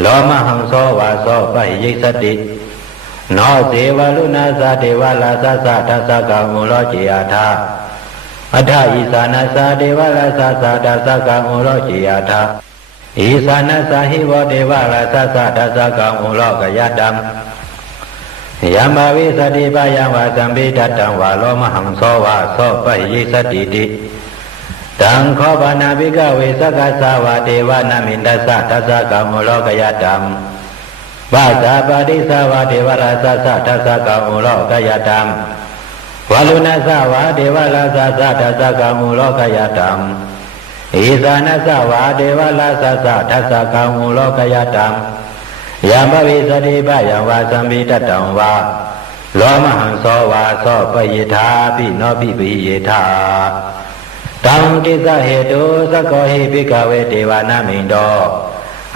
โลมหังโสวาโสปะหิยิสติโนสิวาลุนัสสะเทวราสัสสะทัสสะกังอุโลจิยถาอัฏฐอิสานัสสะเทวราสัสสะทัสสะกังอุโลจิยถาอิสานัสสะหิวเทวราสัสสะทัสสะกังอุโลกยตังยัมบวิสติปะยังวาสัมปิตตังวาโลมหังโสวาโสปะหิยิสติติตังโคปนาภิกขเวสักขสาวะเทวานามินทัสสะทัสสะกังอุโลกยตังวาสะปฏิสาวะเทวราสัสสะทัสสะกังอุโลกยตังวาลุนัสสะวะเทวราสัสสะทัสสะกังอุโลกยตังอิสานัสสะวะเทวราสัสสะทัสสะกังอุโลกยตังยัมบวิสติปะยังวาสัมปิตตังวาโลมหังโสวาโสปะยิธาปิโนปิปิยิธาตังติสะเหตุสกโกหิภิกขเวเทวานามินโต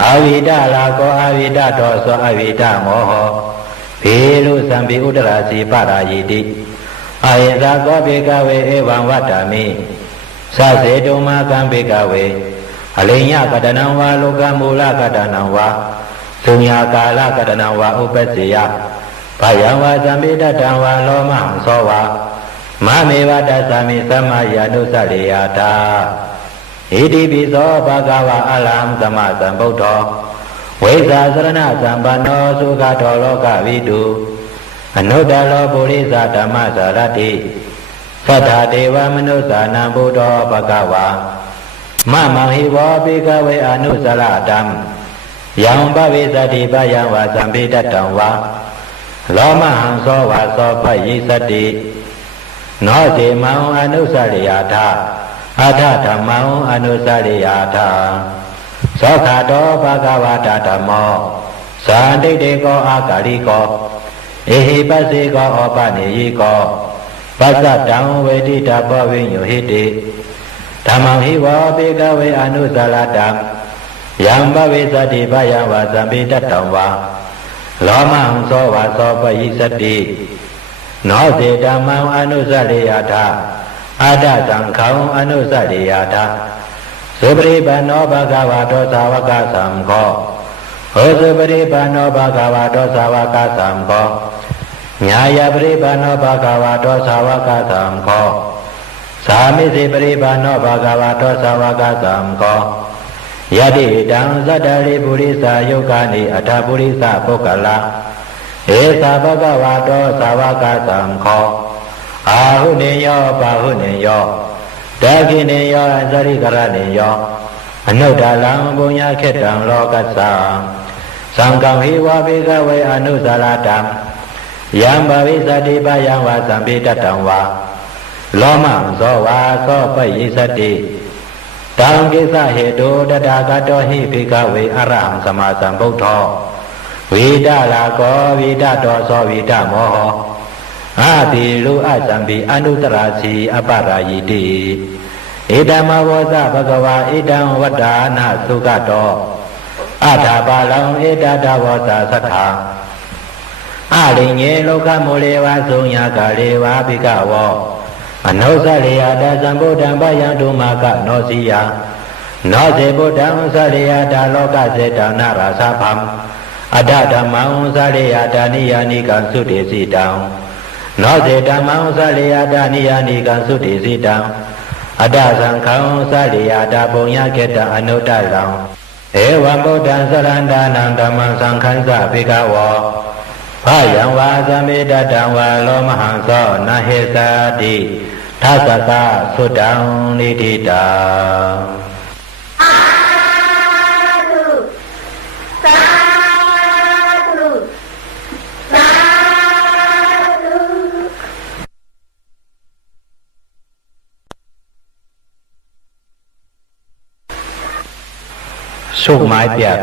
อวิดาลาโกอวิดาโตโสอวิดาโมโหภิลุสัมปิอุตราสีปารายิติอายิสาโกภิกขเวเอวังวัตตามิสัสเสตุมากัมภิกขเวอลิญญกตนังวาโลกมูลกตนังวาสุญญากาลกตนังวาอุปสิยพยังวาสัมปิตตังวาโลมหังโสวามะเมวะตัสสะมิสัมมาญาณุสริยตาอิติปิโสภะคะวะอะระหังสัมมาสัมพุทโธเวสาสรณะสัมปันโนสุขโตโลกวิทูอนุตตโรปุริสธรรมสารถิสัทธาเทวมนุสสานังพุทโธภะคะวามะมังหิวะภิกขเวอนุสระตังยังบวิสติปะยังวาสัมปิตตังวาโลมหังโสวาโสปะยิสติโนสิมังอนุสริยถาอัฏฐธัมมังอนุสริยถาโสขโตภะคะวะตะธัมโมสันติติโกอากาลิโกเอหิปัสสิโกอปะเนยิโกปัสสะตังเวทิตาภวิญโยหิติธัมมังหิวะภิกขเวอนุสระตังยัมบวิสติปะยังวาสัมปิตตังวาโลมหังโสวาโสปะยิสติโนสิธัมมังอนุสริยถาอัฏฐสังฆังอนุสริยถาสุปริปันโนภะคะวะโตสาวกสังฆโฆ สุปริปันโนภะคะวะโตสาวกสังโฆญาญาปริปันโนภะคะวะโตสาวกสังโฆสามิสิปริปันโนภะคะวะโตสาวกสังโฆยะติตังสัตตริปุริสายุคานิอัฏฐปุริสปุคละเอสะภะคะวะโตสาวกสังโฆอาหุเนโยปะหุเนโยตะกิเนโยอสริกรเนโยอนุตตลังปุญญเขตังโลกัสสะสังฆังหิวะภิกขเวอนุสารตังยัมภวิสติปะยังวะสัมภิตตังวะโลมังโสวาโสปยิสติตังกิสะเหตุตถาคตหิภิกขเวอรหังสัมมาสัมพุทโธวิดาลาโกวิดาโตโสวิดาโมโหอาติลุอสัมภิอนุตตราสีอปารายิติเอตมาวะสะภะคะวะเอตังวัฏฐานะสุขโตอัฏฐปาลังเอตตะวะสะสัทธาอาลิเงโลกโมเลวะสุญญากาเลวะภิกขวะอนุสเลยตาสัมพุทธังปะยังตุมากะโนสิยาโนเสพุทธังสเลยตาโลกเสตนาราสะพัมอัฏฐธัมมังสเลยตานิยานิกังสุติสิตังโนเสธัมมังสเลยตานิยานิกังสุติสิตังอัฏฐสังฆังสเลยตาปุญญเขตะอนุตตลังเอวะพุทธังสรันดานังธัมมังสังฆังสะภิกขวะพายังวาสมิตตังวาโลมหังโสนะเหสติทัสสะสุตังนิทิตาอาธุสาธุสาธุ สุขหมายเปียก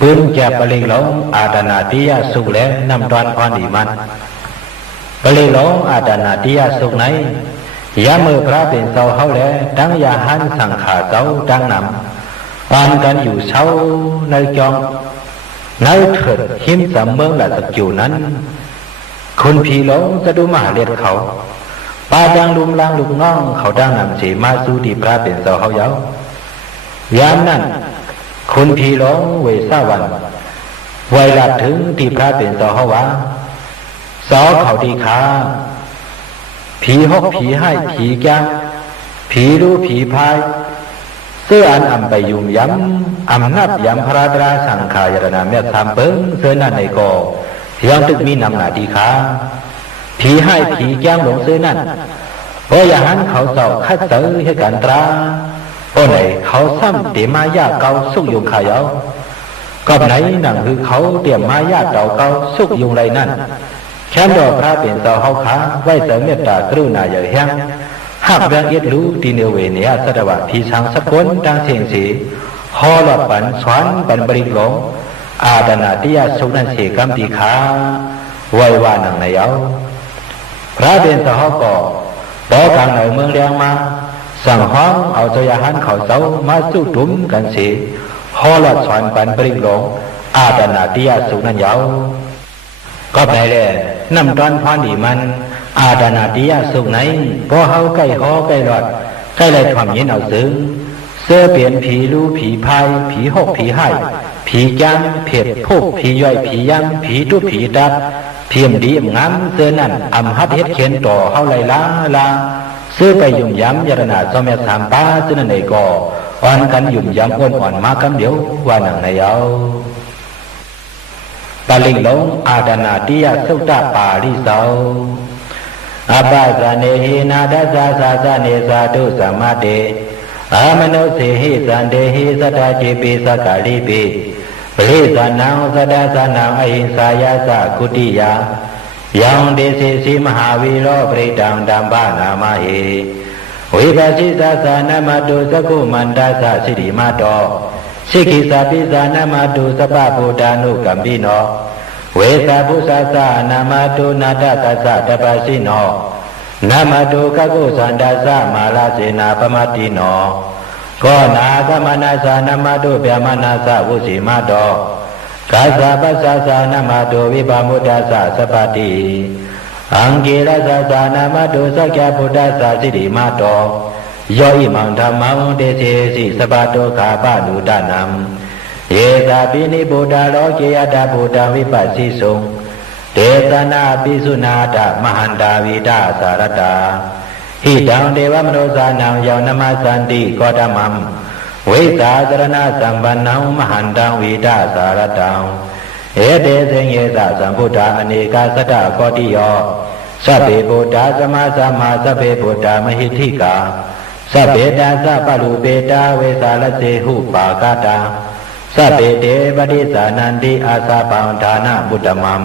ปืนแก็บปริหลงอาดานาติยะสุขแล้วนำตอนพรดีมันปริหลงอาดานาติยะสุขไหนยามือพระเป็นเสาเขาแล้วตั้งยาหันสังขาเจ้าตั้งนำปานกันอยู่เช้าในจองในเถิดหิมสำเมืองและสักอยู่นั้นคนผีหลงจะดูมาเลียดเขาปาดังลุมลางลูกน้องเขาตั้งนำสีมาสู่ที่พระเป็นเสาเขาเยาวยามนั้นคุณผีหลงเวสาวันไวลัดถึงที่พระเป็นต่อเขาว่าสอเขาดีขาผีหกผีให้ผีแก้ผีรู้ผีพายเสื้ออันอำไปยุ่มย้ำอำนับย้ำพระตราสังขายรณาเมตตามเปิ้งเสื้อนั่นในกอยังตึกมีนำหนาดีขาผีให้ผีแก้หลงเสื้อนั่นเพราะอย่างนั้นเขาเจ้าคัดเสือให้กันตราโอ้ไหนเขาซ้ำเตรียมมายาเกาสุกยุงขายเอาก็ไหนนั่นคือเขาเตรียมมายาเกาสุกยุงไรนั่นแค่ดอกพระเป็นเสาเขาขาไว้เสริมเมตตากรุณาอย่างแห้งหักแบงเอ็ดรู้ดีเนเวเนียสตวะพีชังสกุลดังเสียงสีฮอลอดปันสวนปันบริกหลงอาดานาติยาสุนันเสกัมติขาไว้ว่านังในเอาพระเป็นเสาเขาก่อต่อกลางในเมืองเรียงมาสั่งห้องเอาเจ้าหานเขาเสามาสู้ตุ้มกันเสียฮอลอดสวนปันบริกหลงอาดานาติยาสุนันยาวก็ไปเลยนำตอนพรดีมันอาดานาติยาสุขไหนพอเฮาใกล้หอใกล้หลอดใกล้เลยความยินเอาซึ้งเสื้อเปลี่ยนผีรู้ผีพายผีหกผีให้ผีจังเผ็ดพวกผีย่อยผียังผีตุผีดัดเพียมดีงามเสื้อนั่นอำฮัดเฮ็ดเขียนต่อเฮาไล่ลาซื้อไปยุ่มย้ำยรนาจอมแม่สามป้าซึ่งนั่นในก่ออ่อนกันยุ่มย้ำอ่อนมากันเดียวว่านังในเอาปาลิงหลงอาดานาติยะสุตตปาลิเสาอาปาสเนหินาดัสสะสาสเนสาธุสัมมาเตอามโนเสหิสันเดหิสัตตจิปิสักกาลิปิปริสานังสัตตสานังอหิงสายาสะกุติยายังเดสิสีมหาวิโรปริตังดัมบานามาหิวิปัสสิสาสานามาตุสกุมันตัสสะสิริมาโตสิกิสาปิสานามาตุสปะโพดานุกัมปิโนเวสาภุสาสานามาตุนาตกัสสะตปัสสิโนนามาตุกักุสันดาสะมาลาเสนาปมาติโนก็นากมนาสานามาตุเปียมานาสะวุสิมาโตกัสสะปัสสะสานามาตุวิปามุตตาสะสปติอังกิรัสสะสานามาตุสักยะพุทธัสสะสิริมาโตโยอิมังธรรมังเดเสสิสปะโตขาปะนุตานัม เยสาปินิบุตาโลเกยตาบุตาวิปัสสิสุงเตตนาปิสุนาตมหันตาวิดาสารตาหิตังเทวมโนสานังยาวนามาสันติโกตมัมเวสาสรณะสัมปันนังมหันตังวิดาสารตังเอเตสิงเยสะสัมพุทธาอเนกาสัตตะโกติโยสัพเพปุตตะสมาสัมมาสัพเพปุตตะมหิทธิกาสัพเพตาสัพพลุเปตาเวสาลเสหุปากาตาสัพเพเตปฏิสานันติอาสาปังฐานะบุตตมัม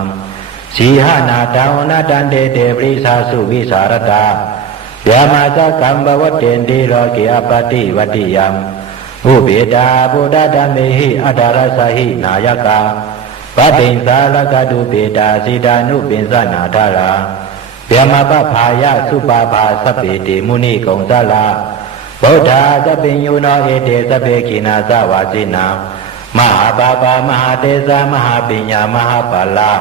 สีหานาตาวนาตันเตเตปริสาสุวิสารตายามาสกัมบวเตนติโลเกอปติวัติยัมอุเบดาบุตตะเมหิอัตตรสหินายกาปะติสาลกดุเบดาสีดานุปินสนาธาราเบียมาปะภายะสุปาภาสัพเพติมุนีกงสลาโพธาสัพเพยุโนเอเตสัพเพกินาสวาสินามหาปาปามหาเตสามหาปิญญามหาปาลา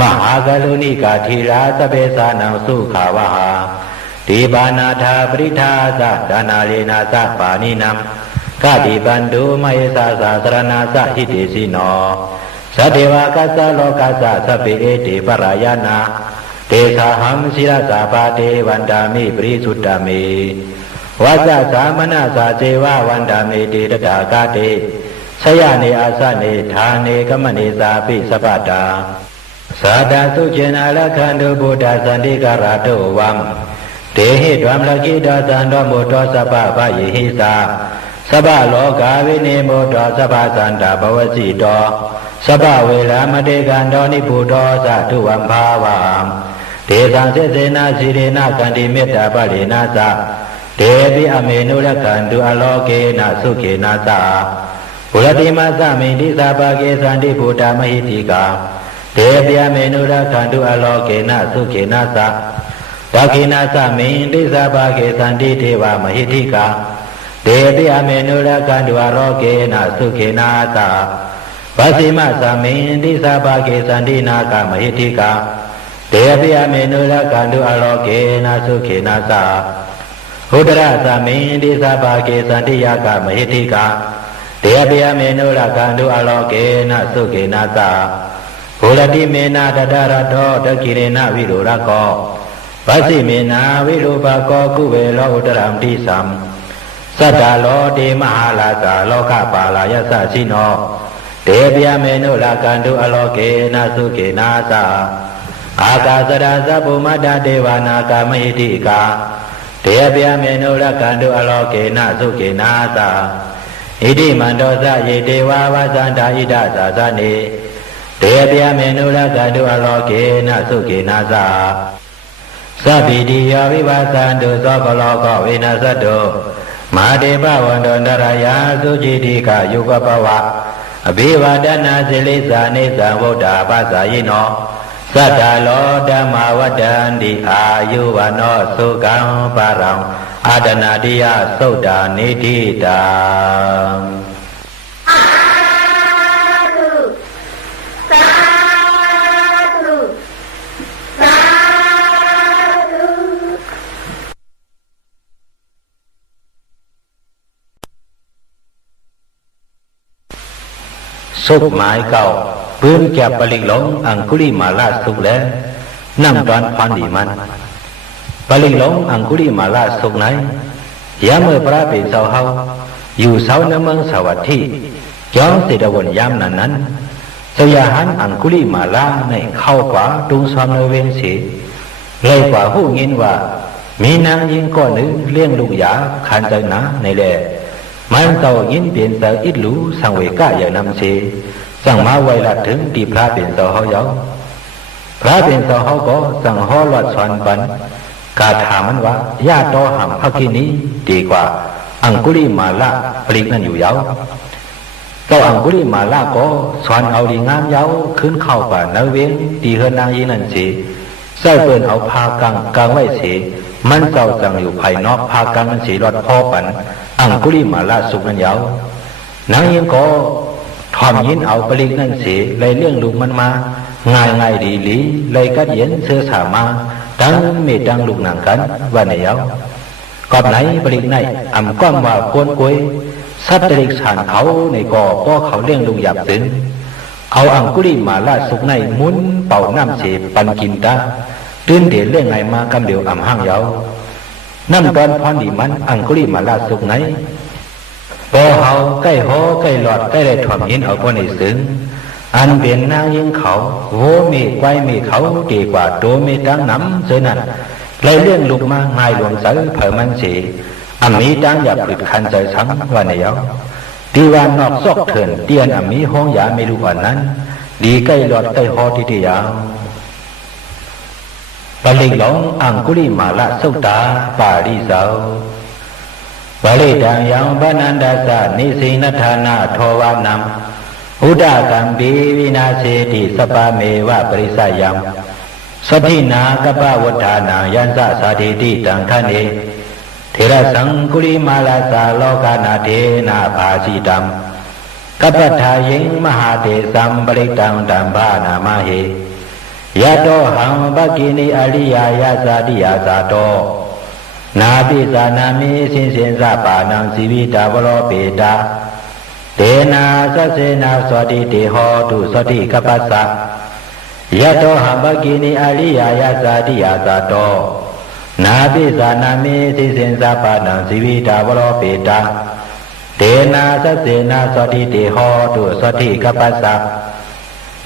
มหากรุณิกาธีราสัพเพสานังสุขาวหาติปานาธาปริธาสะดานาเลนะสะปานินัมกาติปันตุมเหสาสาสรณาสะหิติสิโนสัตเทวากัสสะโลกัสสะสัพเพเอติปรายานาเตสาหัมศิรสาปาเทวันดามิปริสุทธามิวัสสะสามนาสาเจวะวันดามิเตตถากาเตสยานิอาสะเนธาเนกมเนสาปิสัพพตาสาดาสุเจนะละคันตุบุตตะสันติการะโตวัมเตหิดวัมลกิตาสันโตโมโตสัพพะภะยิหิสาสัพพะโลกาวินิโมโตสัพพะสันตภวสิโตสัพพะเวลามเตกันโตนิพุโตสัตุวัมภาวะเตสังเสเสนาสิเรนะกันติเมตตาปะเลนะสะเตปิอเมนุรกันตุอโลเกนะสุเขนะสะปุรติมัสสะมิติสัพพะเกสันติพุทธมหิติกาเตปิอเมนุรกันตุอโลเกนะสุเขนะสะดาคินาสะมิติสัพพะเกสันติเทวมหิติกาเตปิอเมนุรกันตุอโลเกนะสุเขนะสะปัสสิมะสะมิติสัพพะเกสันตินาคมหิติกาเตปิอเมนุรกันตุอโลเกนะสุเขนะสะอุตระสะมิติสัพพะเกสันติยากมหิติกาเตปิอเมนุรกันตุอโลเกนะสุเขนะสะภูรติเมนะตตระโตตกิเรนะวิรุรโกปัสสิเมนะวิรูปโกกุเวโลอุตรัมติสัมสัตตโลเตมหาลาสาโลกปาลายัสสะสิโนเตปิอเมนุรกันตุอโลเกนะสุเขนะสะอากาสราสัพพุมัตตเทวานากามหิติกาเตปิอเมนุรกันตุอโลเกนะสุเขนะสะอิติมันโตสะเยเทวาวาสันตาอิดาสาสะเนเตปิอเมนุรกันตุอโลเกนะสุเขนะสะสัพพิติโยวิวัสสันตุสัพพโลกเวนัสสตุมหาเทพวันโตนรายาสุจิติกายุกปวะอภิวาทนาสิลิสานิสังวุฒาปัสสายโนสัทธาโลธรรมวัฏันติอายุวโนสุขังปะรังอาตนาติยะสุตตานิธิตาสุขหมายเก่าปืนแก็บปลิกหลงอังคุลิมาลาสุขแล้วนั่งตอนพันดีมันปลิกหลงอังคุลิมาลาสุขไหนยามเมื่อพระเป็นเสาเฮาอยู่เสาในเมืองสวัสดีย้อนติดวนยามนั้นสยาหันอังคุลิมาลาในเข้ากว่าตุงสามเนเวงสีเลยกว่าหูเงินว่ามีนางยิงก้อนนึงเลี้ยงลูกยาขันใจหนาในแหล่มันเต่ายินเปลี่ยนแต่อิดหลูสังเวกะอย่างนำเสสั่งมาไว้ละถึงที่พระเป็นเสาเฮาเยาพระเป็นเสาเฮาก็สั่งห่อหลอดสอนปันกาถามมันว่าญาติต่อหำพักที่นี้ดีกว่าอังคุลิมาละปลิกนั่นอยู่เยาเจ้าอังคุลิมาละก็สอนเอาดีงามเยาขึ้นเข้าป่านาเวงตีเฮือนนางยีนั่นเสใส่เปิ้นเอาพากังไว้เสมันเจ้าสั่งอยู่ภายนอกพากังนั่นเสรอดพ่อปันอังคุลิมาลาสุกนั่นยาวนางยังก็ทอมยินเอาปลิกนั่นเสียเลยเรื่องลูกมันมาง่ายดีหลีเลยกัดเย็นเสื้อสามาดังเมดังลูกนางกันว่าในยาวกอบไหนปลิกไหนอ่ำก้อมว่าควรกวยส สัตว์เดรัจฉานเขาในก่อป้อเขาเลี้ยงลูกหยาบซึ้งเอาอังคุลิมาลาสุกในมุนเป่าน้ำเสปันกินตาตื่นเดเลี้ยงไงมากำเดียวอ่ำห้างเยาน้ำตอนพรดีมันอังคุลิมาลาสุกไหนพอเฮาใกล้หอใกล้หลอดใกล้ได้ถ่วมยินเอาคนในซึ้งอันเป็นนางยิงเขาโหมีไว้มีเขาดีกว่าโตมีดังน้ำเสยนั่นเลยเลี้ยงลูกมาง่ายหลวงเสือเผยมันเสียอันนี้ดังอย่าผลิตคันใจช้ำว่าในเยาดีว่านอกซอกเถินเตียนอันนี้ห้องยาไม่รู้ว่านั้นดีใกล้หลอดใกล้หอที่ที่ยาวปลิกหลงอังคุลิมาละสุตาปาริสาวบาลีดังยังบานันดาสานิสินัทานาโทวานัมอุดากัมปีวินาเสติสปาเมวะปริสายังสตินากปะวัฏฐานายันสะสาธิติตังทะเนเทระสังคุลิมาลาสาโลกานาเทนาภาสิตัมกัปปทายิงมหาเตสัมปริตังดัมภานามาเหยะโตหังภกินีอริยายาสาติยาสาโตนาปิสานามิสินสินสะปานังสีวิตาวโรเปตาเตนะสัสเสนะสวัสดิเตโหตุสวัสดิกัปปัสสะยะโตหังภกินีอริยายาสาติยาสาโตนาปิสานามิสินสินสะปานังสีวิตาวโรเปตาเตนะสัสเสนะสวัสดิเตโหตุสวัสดิกัปปัสสะ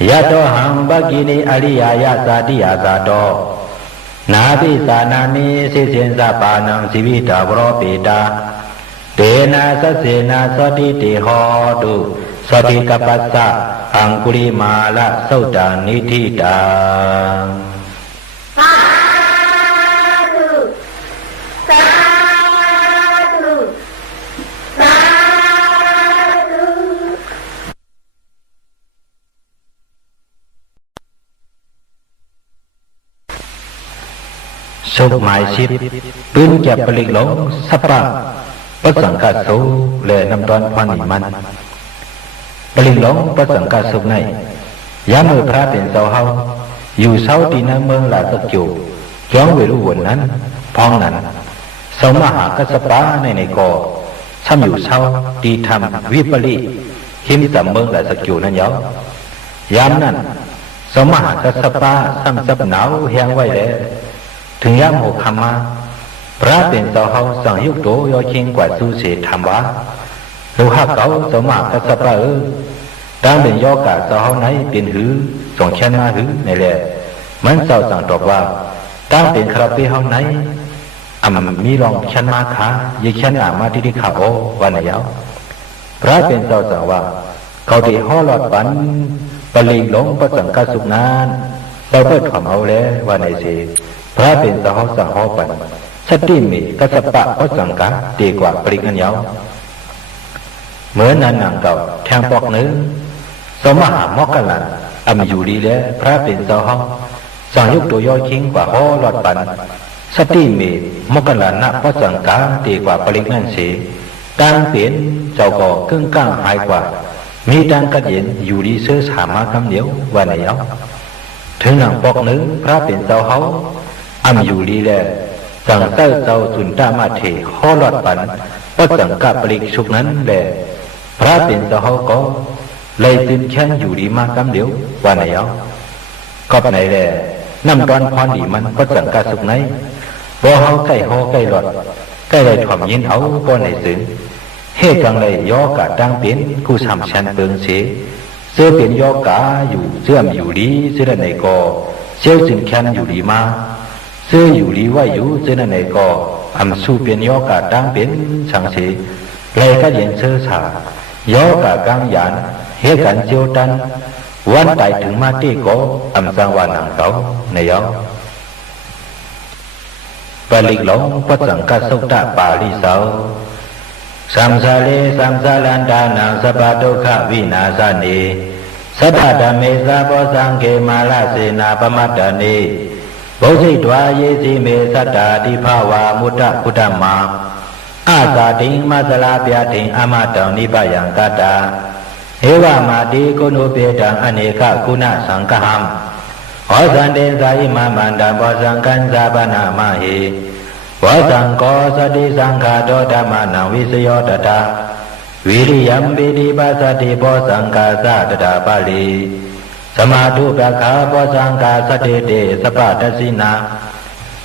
ยะโตหังภกินีอริยายาสาติยาสาโตนาปิสานามิสิสินสะปานังสีวิตาวโรเปตาเตนะสัสเสนะสวัสดิเตโหตุสวัสดิกัปปัสสะอังคุลิมาละสุตานิธิตังสาธุสาธุสาธุ สุขหมายชิดปืนจับปลิกหลงสปะประสังกัดสูและนำตอนพรนิมันปลิกหลงประสังกัดสุขในยามมือพระเป็นเสาเฮาอยู่เสาตีนเมืองลาตะจูย้องเวรุวนนั้นพองนั้นสมหากัสปะในก่อซ้ำอยู่เสาตีทำวิปริหิมสัมเมืองลาตะจูนั้นยายามนั้นสมหากัสปะซ้ำซับหนาวแห้งไว้แล้วถึงยามหกคำมาพระเป็นเสาเฮาสั่งยุกโตยอชิงกว่าสู้เสธรรมวะลูกฮักเก่าสมหากัสปะดังเป็นยอกาเสาเฮาไหนเป็นหือส่งเช่นมาหือในแหละมันเสาสั่งตอบว่าตั้งเป็นคราปีเฮาไหนมีรองชันมาขายิ่งชันอามาที่ขาโอวันยาวพระเป็นเสาสั่งว่าเขาที่ห่อหลอดปันปลิงหลงประสังกัดสุกนานเราเปิดความเอาแล้ววันไหนสิพระเป็นเสาเฮาสั่งห่อปันสติมีกัสปะประสังกัดดีกว่าปลิงกันยาวเหมือนนั้นนางเก่าแทงปอกเนื้อสมหามอกกันลันอยู่ดีแล้วพระเป็นเสาเฮาสั่งยุกตัวย่อยคิงกว่าห่อหลอดปันสติมีมอกกันลันนะประสังกัดดีกว่าปลิงนั่นสิตั้งเปลี่ยนเจ้าก่อครึ่งก้างหายกว่ามีดังกระเย็นอยู่ดีเสื้อสามารถคำเดียววันไหนเอาถึงหนังปอกนึงพระเป็นเจ้าเขาอยู่ดีแลสั่งเต้าเจ้าสุนตามาเถข้อหลอดปันก็สั่งกับปริกชุกนั้นแหละพระเป็นเจ้าเขาก็เลยตื่นแค้นอยู่ดีมากคำเดียววันไหนเอาก็ไหนแหละน้ำตอนพรดีมันก็สั่งกับสุกไหนบ่เขาใกล้หอใกล้หลอดใกล้เลยถ่อมยินเอาบ่ไหนซึ้งเฮกังเลยย่อกะดังเป็นกูสามชั้นเปิงเสเสื้อเป็นย่อกะอยู่เสื่อมอยู่ดีเสื้อในกอเชี่ยวจึงแค้นอยู่ดีมาเสื้ออยู่ดีว่าอยู่เสื้อในกอสู้เป็นย่อกะดังเป็นสังเสเลยก็เย็นเสื้อสาย่อกะกังยานเฮกันเจียวตันวันไต่ถึงมาตีโกสังวานังเก่าในย่อปลิกหลงปัสสังกัสสุตตะปาลิเสาสัมสาเลสัมสาลันดานังสัพพะทุกขวินาศานิสัทธะธัมเมสัพพสังเกมาลเสนาปมัตตานิโภสิตวาเยสิเมสัตตาติภาวามุตตะพุทธมาอาสาติงมัสลาเปียติงอมตังนิพยังกัตตาเอวามาติโกนุเปตังอเนกคุณสังฆหังหอสันเดสายิมามันดาปสังกันสาปนามาหิวสังโฆสติสังฆาโตธรรมานังวิสโยตตา วิริยมปิติปัสสติโพสังกาสะตถาปาลีสมาธุปะคาโพสังกาสติเตสปะทัสสินา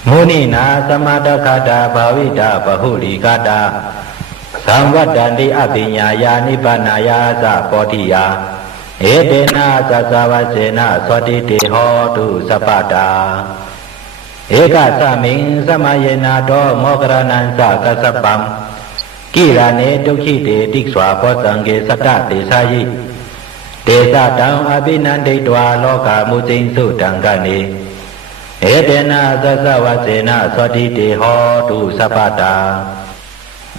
มุนีนาสมาตคาตาภาวิตาปหุลิกาตาสัมวัฏฏันติอภิญญายานิพพานายาสะโพธิยาเอเตนะสัสสาวเสนะสวัสดิเตโหตุสัพพตาเอกสามิงสมัยนาโตโมกรณันสะกัสสปัมกิราเนตุขิเตติสวาโพสังเกสัตตเตสายิเตสะตังอภินันติตวาโลกามุจิงสุตังกเนเอเตนะสัสสาวเสนะสวัสดิเตโหตุสัพพตา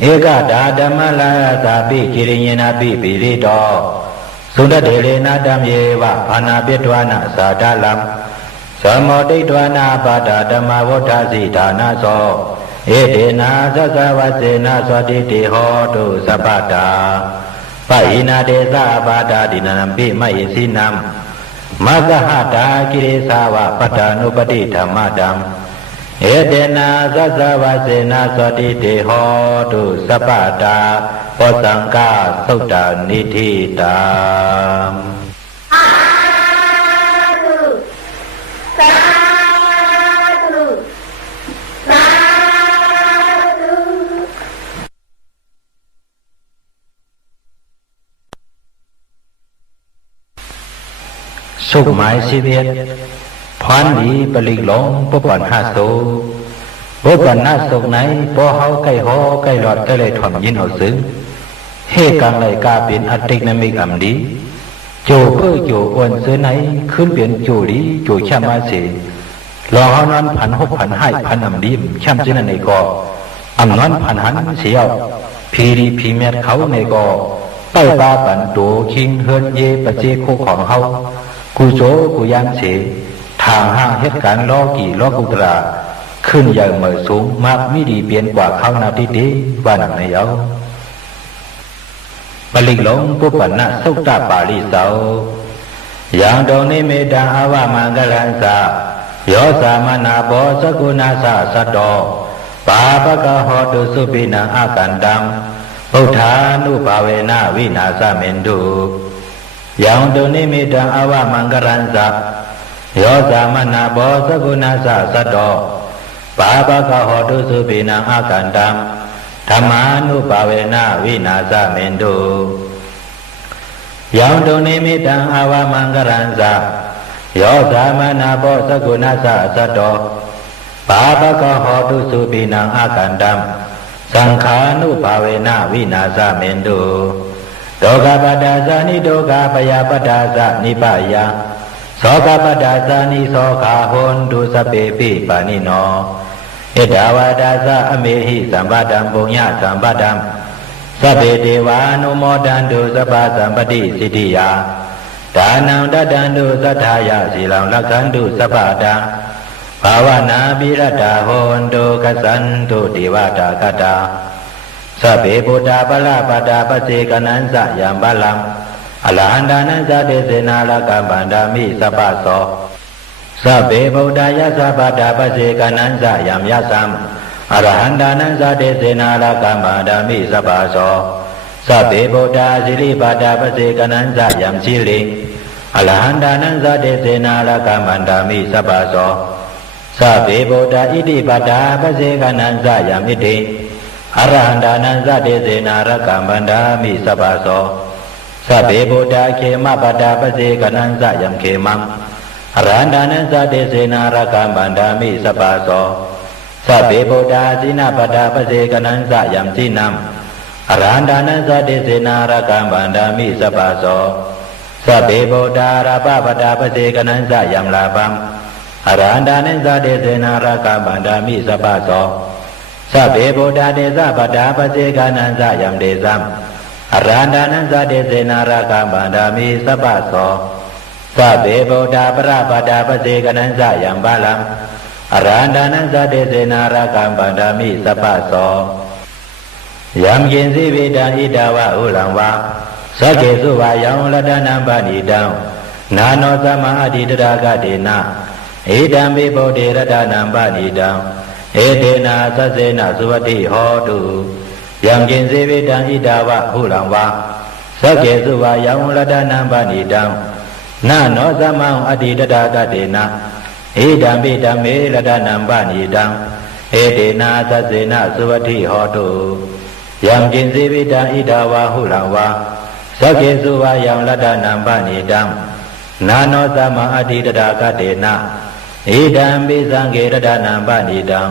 เอกดาဓမ္มลายสาปิกิริยนาปิปิริโตสุนเดเลนะธัมเยวะภานาปิตวานะสาดาลัมสมโติตวานาปาดาธัมมวฏฏาสิฐานะโสเอเตนะสัสสาวเสนะสวัสดิเตโหตุสัพพตาปะหินาเตสะปาดาดินัมปิมะยิสินัมมัสหตากิริสาวะปัฏฐานุปติธรรมดัมเอเตนะสัสสาวเสนะสวัสดิเตโหตุสัพพตาโพสังฆาสุตตานิธิตามสาธุสาธุ สุขหมายชีวิตพรดีปลิกหลงปุปันหาโสปุปันหาโศกไหนปอเฮาใกล้หอใกล้หลอดใกล้เลยถ่อมยินเอาซึ้งเฮกังไหลกาเป็นอัติกนามิกอัมดีโจเพื่อโจอ้วนเสือไหนขึ้นเปลี่ยนโจดีโจแช่มาเสรอเฮานอนพันหกพันให้พันอัมดีแช่มเจนในกออัมนอนพันหันเสียวพีรีพีเมียเขาในกอใต้ตาปันโตคิงเฮินเยปเจโคของเฮากูโจกูยันเสทางห้างเหตุการณ์ล้อกี่ล้อกุตราขึ้นอย่างเหมือสูงมากมิดีเปลี่ยนกว่าเขานาทีดีว่าหนังในเอาปลิกหลงปุปันนะสุตตาปาลิเสาอย่างดงนิเมตังอวามังกลันสาโยสามนาโบสกุณาสะสัตโตปาปะกะโหตุสุปินังอากันตังพุทธานุภาเวนะวินาสเมนตุอย่างดงนิเมตังอวามังกลันสาโยสามนาโบสกุณาสะสัตโตปาปะกะโหตุสุปินังอากันตังธรรมานุภาเวนะวินาสเมนตุยังตุนิมิตังอวามังกรันสะโยสามนาโพสกุณาสะสัตโตปาปะกะโหตุสุปินังอากันตังสังขานุภาเวนะวินาสเมนตุโตกะปตาสานิโตกะปยาปตาสะนิปายาโสกะปตาสานิโสกะโหนตุสเปปิปานิโนเอตาวาดาสะอเมหิสัมปตัมปุญญาสัมปตัมสัพเพเทวานุโมทันตุสัพพสัมปติสิทธิยาดานังดัตตันตุสัทธายาสีลังลักขันตุสัพพตังภาวนาภิรตาโหนตุกัสสันตุเทวตากตาสัพเพพุทธาภลาปตาปเสกนันสะยัมบาลังอรหันตานันสะเทเสนาลกัมปันดามิสัพพโสสัพเพพุทธายะสัพพตาปเสกนันสะยัมยะสัมอรหันตานันสะเทเสนาลกัมปันดามิสัพพโสสัพเพพุทธาสิริปตาปเสกนันสะยัมสิริอรหันตานันสะเทเสนาลกัมปันดามิสัพพโสสัพเพพุทธาอิติปตาปเสกนันสะยัมอิติอรหันตานันสะเทเสนาลกัมปันดามิสัพพโสสัพเพพุทธาเขมปตาปเสกนันสะยัมเขมังอรหันตานันสะเทเสนาลกัมปันดามิสัพพโสสัพเพพุทธาสินะปตาปเสกนันสะยัมสินัมอรหันตานันสะเทเสนาลกัมปันดามิสัพพโสสัพเพพุทธาราภปตาปเสกนันสะยัมลาภัมอรหันตานันสะเทเสนาลกัมปันดามิสัพพโสสัพเพพุทธาเดชะปตาปเสกนันสะยัมเดสัมอรหันตานันสะเทเสนาลกัมปันดามิสัพพโสสัพเพพุทธาปราปตาปเสกนันสะยัมบาลังอรหันตานันสะเทเสนาลกัมปันดามิสัพพโสยัมกินสิวิตังอิดาวะอุลังวะสักเกสุวายังลัตนัมปณิตังนาโนสัมมาอธิตรากเตนะเอตัมปิโพธิรัตนัมปณิตังเอเตนะสัสเสนะสุวัติโหตุ ยังกินเสวิตังอิดาวะหุลังวาสักเกสุวายังรัตนังปณิตังนาโนสัมมังอติตตากเตนะอิดัมปิดัมเมรัตนังปณิตังเอเตนะสัสเสนะสุวัติโหตุยังกินเสวิตังอิดาวะหุลังวาสักเกสุวายังรัตนังปณิตังนาโนสัมมังอติตตากเตนะอิดัมปิสังเกรัตนังปณิตัง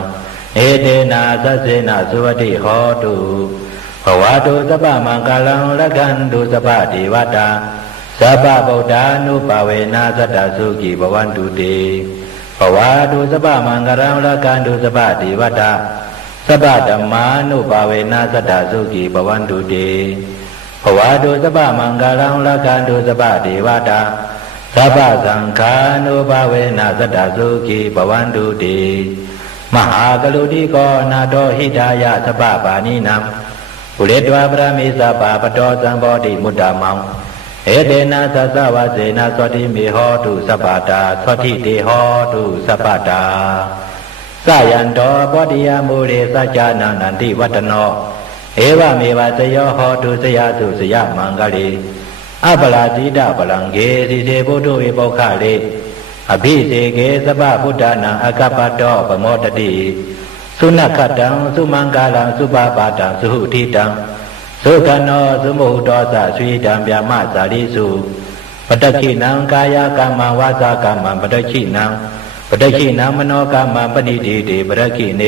เอเตนะสัสเสนะสุวัติโหตุภวตุสัพพมังคลังละกันตุสัพพเทวตาสัพพะพุทธานุภาเวนะสัตตสุขีภวันตุเตภวตุสัพพมังคลังละกันตุสัพพเทวตาสัพพะธัมมานุภาเวนะสัตตสุขีภวันตุเตภวตุสัพพมังคลังละกันตุสัพพเทวตาสัพพะสังฆานุภาเวนะสัตตสุขีภวันตุเตมหากรุณิโกนาโตหิตายะสัพพะปานินังปุเรตวาปรามิสัพพะปโตสัมโพธิมุตตมังเอเตนะสัสสวะเสนะสวัติมิโหตุสัพพตาสวัติเตโหตุสัพพตาสายันโตปฏิยมุเรสัจจานันนันติวัตโนเอวะเมวะสยโหตุสยาสุสยมังกลิอัปปลาสีดาปลังเกสิเสปุถุวิโภคะเลอภิเสเกสัพพพุทธานังอกัปปโตปโมทติสุนัขตังสุมังกาลังสุปาปาตังสุหุทิตังสุขันโนสุโมหุโตสะสุยิตังဗျามะสาริสุปตคินังกายกรรมังวาจากรรมังปตคินังมโนกรรมังปณิติติปตคิเน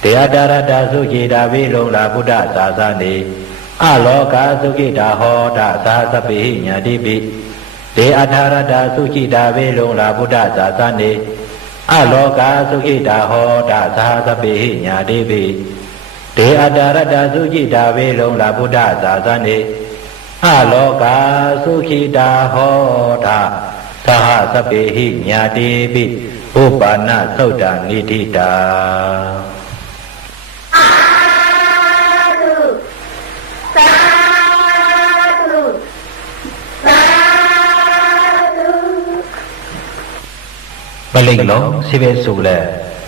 เตอดารตาสุจิตาวิโลงลาพุทธศาสนิอโลกาสุขิตาโหตสาสปิหิญาติปิเตอดารตาสุจิตาวิโลงลาพุทธศาสนิอโลกาสุขิตาโหตสาสปิหิญาติปิเตอดารตาสุจิตาวิโลงลาพุทธศาสนิอโลกาสุขิตาโหตสหสปิหิญาติปิอุปาณสุตตานิทิตาปลิงหลงสิเวสุแล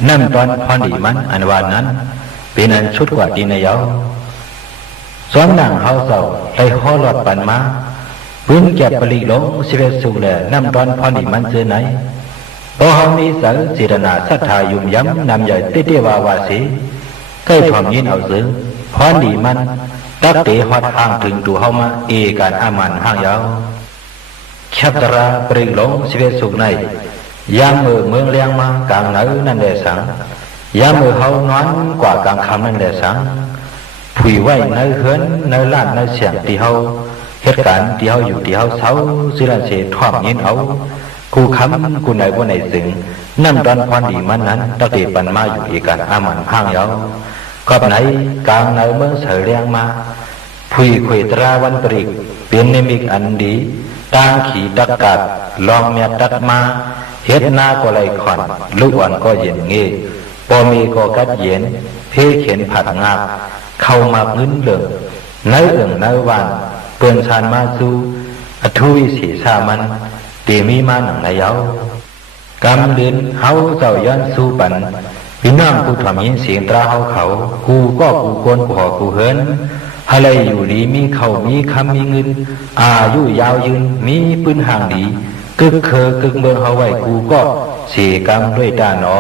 นั่นตอนพรดีมันอันวานนั้นเป็นอันชุดกว่าดีนายาวสวมหนังเฮาเศร้าไล่ห่อหลอดปันมาพื้นแก็บปลิงหลงสิเวสุแลนั่นตอนพรดีมันเจอไหนพอเฮามีสังเจตนาศรัทธายุ่มย้ำนำใหญ่เตวาวาสีใกล้ถ่อมยินเอาซื้อพรดีมันตักเตฮอดห่างถึงตัวเฮามาเอการอามันห่างยาวชัตราปลิงหลงสิเวสุในยามมือเมืองเลี้ยงมากลางไหนนั่นแหละสังยามมือเฮานอนกว่ากลางคำนั่นแหละสังผุยไว้ในเฮือนในลาดในเสียงที่เฮาเหตุการณ์ที่เฮาอยู่ที่เฮาเศร้าสิรันเสทอมยินเอากูคำกูไหนบ่ไหนสึงนั่นตอนพรดีมันนั้นตะเกียปันมาอยู่อีกันอามันห้างยาวกับไหนกลางในเมืองเสยเลี้ยงมาผุยขวยตราวันตริกเป็นนิมิตอันดีต่างขี่ตักกัดลองเมียตักมาเฮ็ดนาก็ไหลขอนลูกอ่อนก็เย็นเงี้ปอมีก็กัดเย็นเพเข็นผัดงาบเข้ามาพื้นเหลืองเนื้อเอื่องเนื้อวานเปื่อนชานมาสู่อทุวิสีสามันตีมีมาหนังนายาวกำเดินเฮาเจ้าย้อนสู่ปันพี่น้องผู้ทำยินเสียงตราเฮาเขากูก็กูโกนกูหอกูเฮินอะไรอยู่ดีมีเขามีคำมีเงินอายุยาวยืนมีปืนห่างดีกึกเคอกึกเมืองเฮาไว้กูก็เสียกรรมด้วยตาหนอ